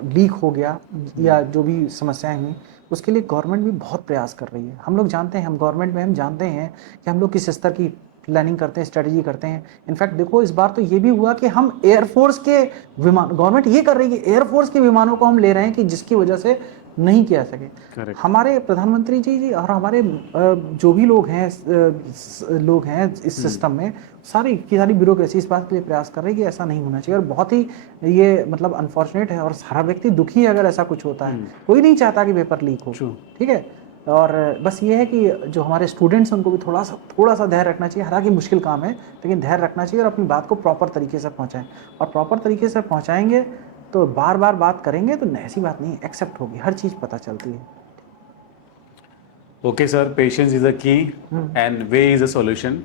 लीक हो गया या जो भी समस्याएं हुई, उसके लिए गवर्नमेंट भी बहुत प्रयास कर रही है। हम लोग जानते हैं, हम गवर्नमेंट में हम जानते हैं कि हम लोग किस स्तर की प्लानिंग करते हैं, स्ट्रेटजी करते हैं। इनफैक्ट देखो, इस बार तो ये भी हुआ कि हम एयरफोर्स के विमान, गवर्नमेंट ये कर रही है कि एयरफोर्स के विमानों को हम ले रहे हैं कि जिसकी वजह से नहीं किया सके। Correct. हमारे प्रधानमंत्री जी और हमारे जो भी लोग हैं इस सिस्टम में, सारी की सारी ब्यूरोक्रेसी इस बात के लिए प्रयास कर रही है कि ऐसा नहीं होना चाहिए। और बहुत ही ये मतलब अनफॉर्चुनेट है और सारा व्यक्ति दुखी है अगर ऐसा कुछ होता है। कोई नहीं चाहता कि पेपर लीक हो, ठीक है। और बस ये है कि जो हमारे स्टूडेंट्स हैं उनको भी थोड़ा सा धैर्य रखना चाहिए। हालांकि मुश्किल काम है, लेकिन धैर्य रखना चाहिए और अपनी बात को प्रॉपर तरीके से पहुंचाएं। और प्रॉपर तरीके से पहुंचाएंगे तो बार बार बात करेंगे तो ऐसी बात नहीं, एक्सेप्ट होगी, हर चीज़ पता चलती है। Okay sir, patience is a key and way is a solution.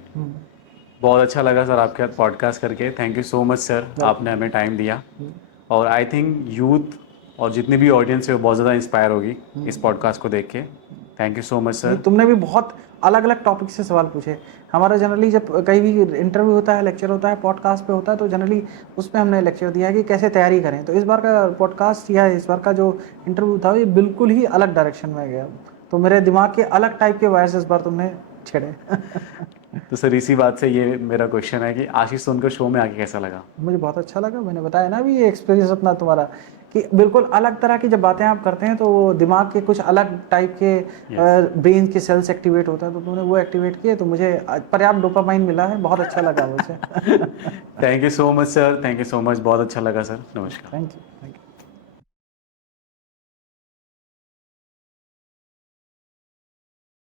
बहुत अच्छा लगा सर आपके साथ पॉडकास्ट करके। Thank you so much sir, आपने हमें टाइम दिया। और आई थिंक यूथ और जितनी भी ऑडियंस है वो बहुत ज़्यादा इंस्पायर होगी इस पॉडकास्ट को देख के। Thank you so much sir. तुमने भी बहुत अलग अलग टॉपिक से सवाल पूछे। हमारा जनरली जब कहीं भी इंटरव्यू होता है, लेक्चर होता है, पॉडकास्ट पे होता है, तो जनरली उस पर हमने लेक्चर दिया है कि कैसे तैयारी करें। तो इस बार का पॉडकास्ट या इस बार का जो इंटरव्यू था ये बिल्कुल ही अलग डायरेक्शन में गया। तो मेरे दिमाग के अलग टाइप के वॉइस इस बार तुमने छेड़े। तो सर इसी बात से ये मेरा क्वेश्चन है कि आशीष सोनकर शो में आके कैसा लगा? मुझे बहुत अच्छा लगा, मैंने बताया ना अभी ये एक्सपीरियंस अपना तुम्हारा, कि बिल्कुल अलग तरह की जब बातें आप करते हैं तो वो दिमाग के कुछ अलग टाइप के ब्रेन के सेल्स एक्टिवेट होता है, तो तुमने वो एक्टिवेट किए तो मुझे पर्याप्त डोपामाइन मिला है, बहुत अच्छा लगा मुझे। Thank you so much sir, thank you so much, बहुत अच्छा लगा सर, नमस्कार। Thank you.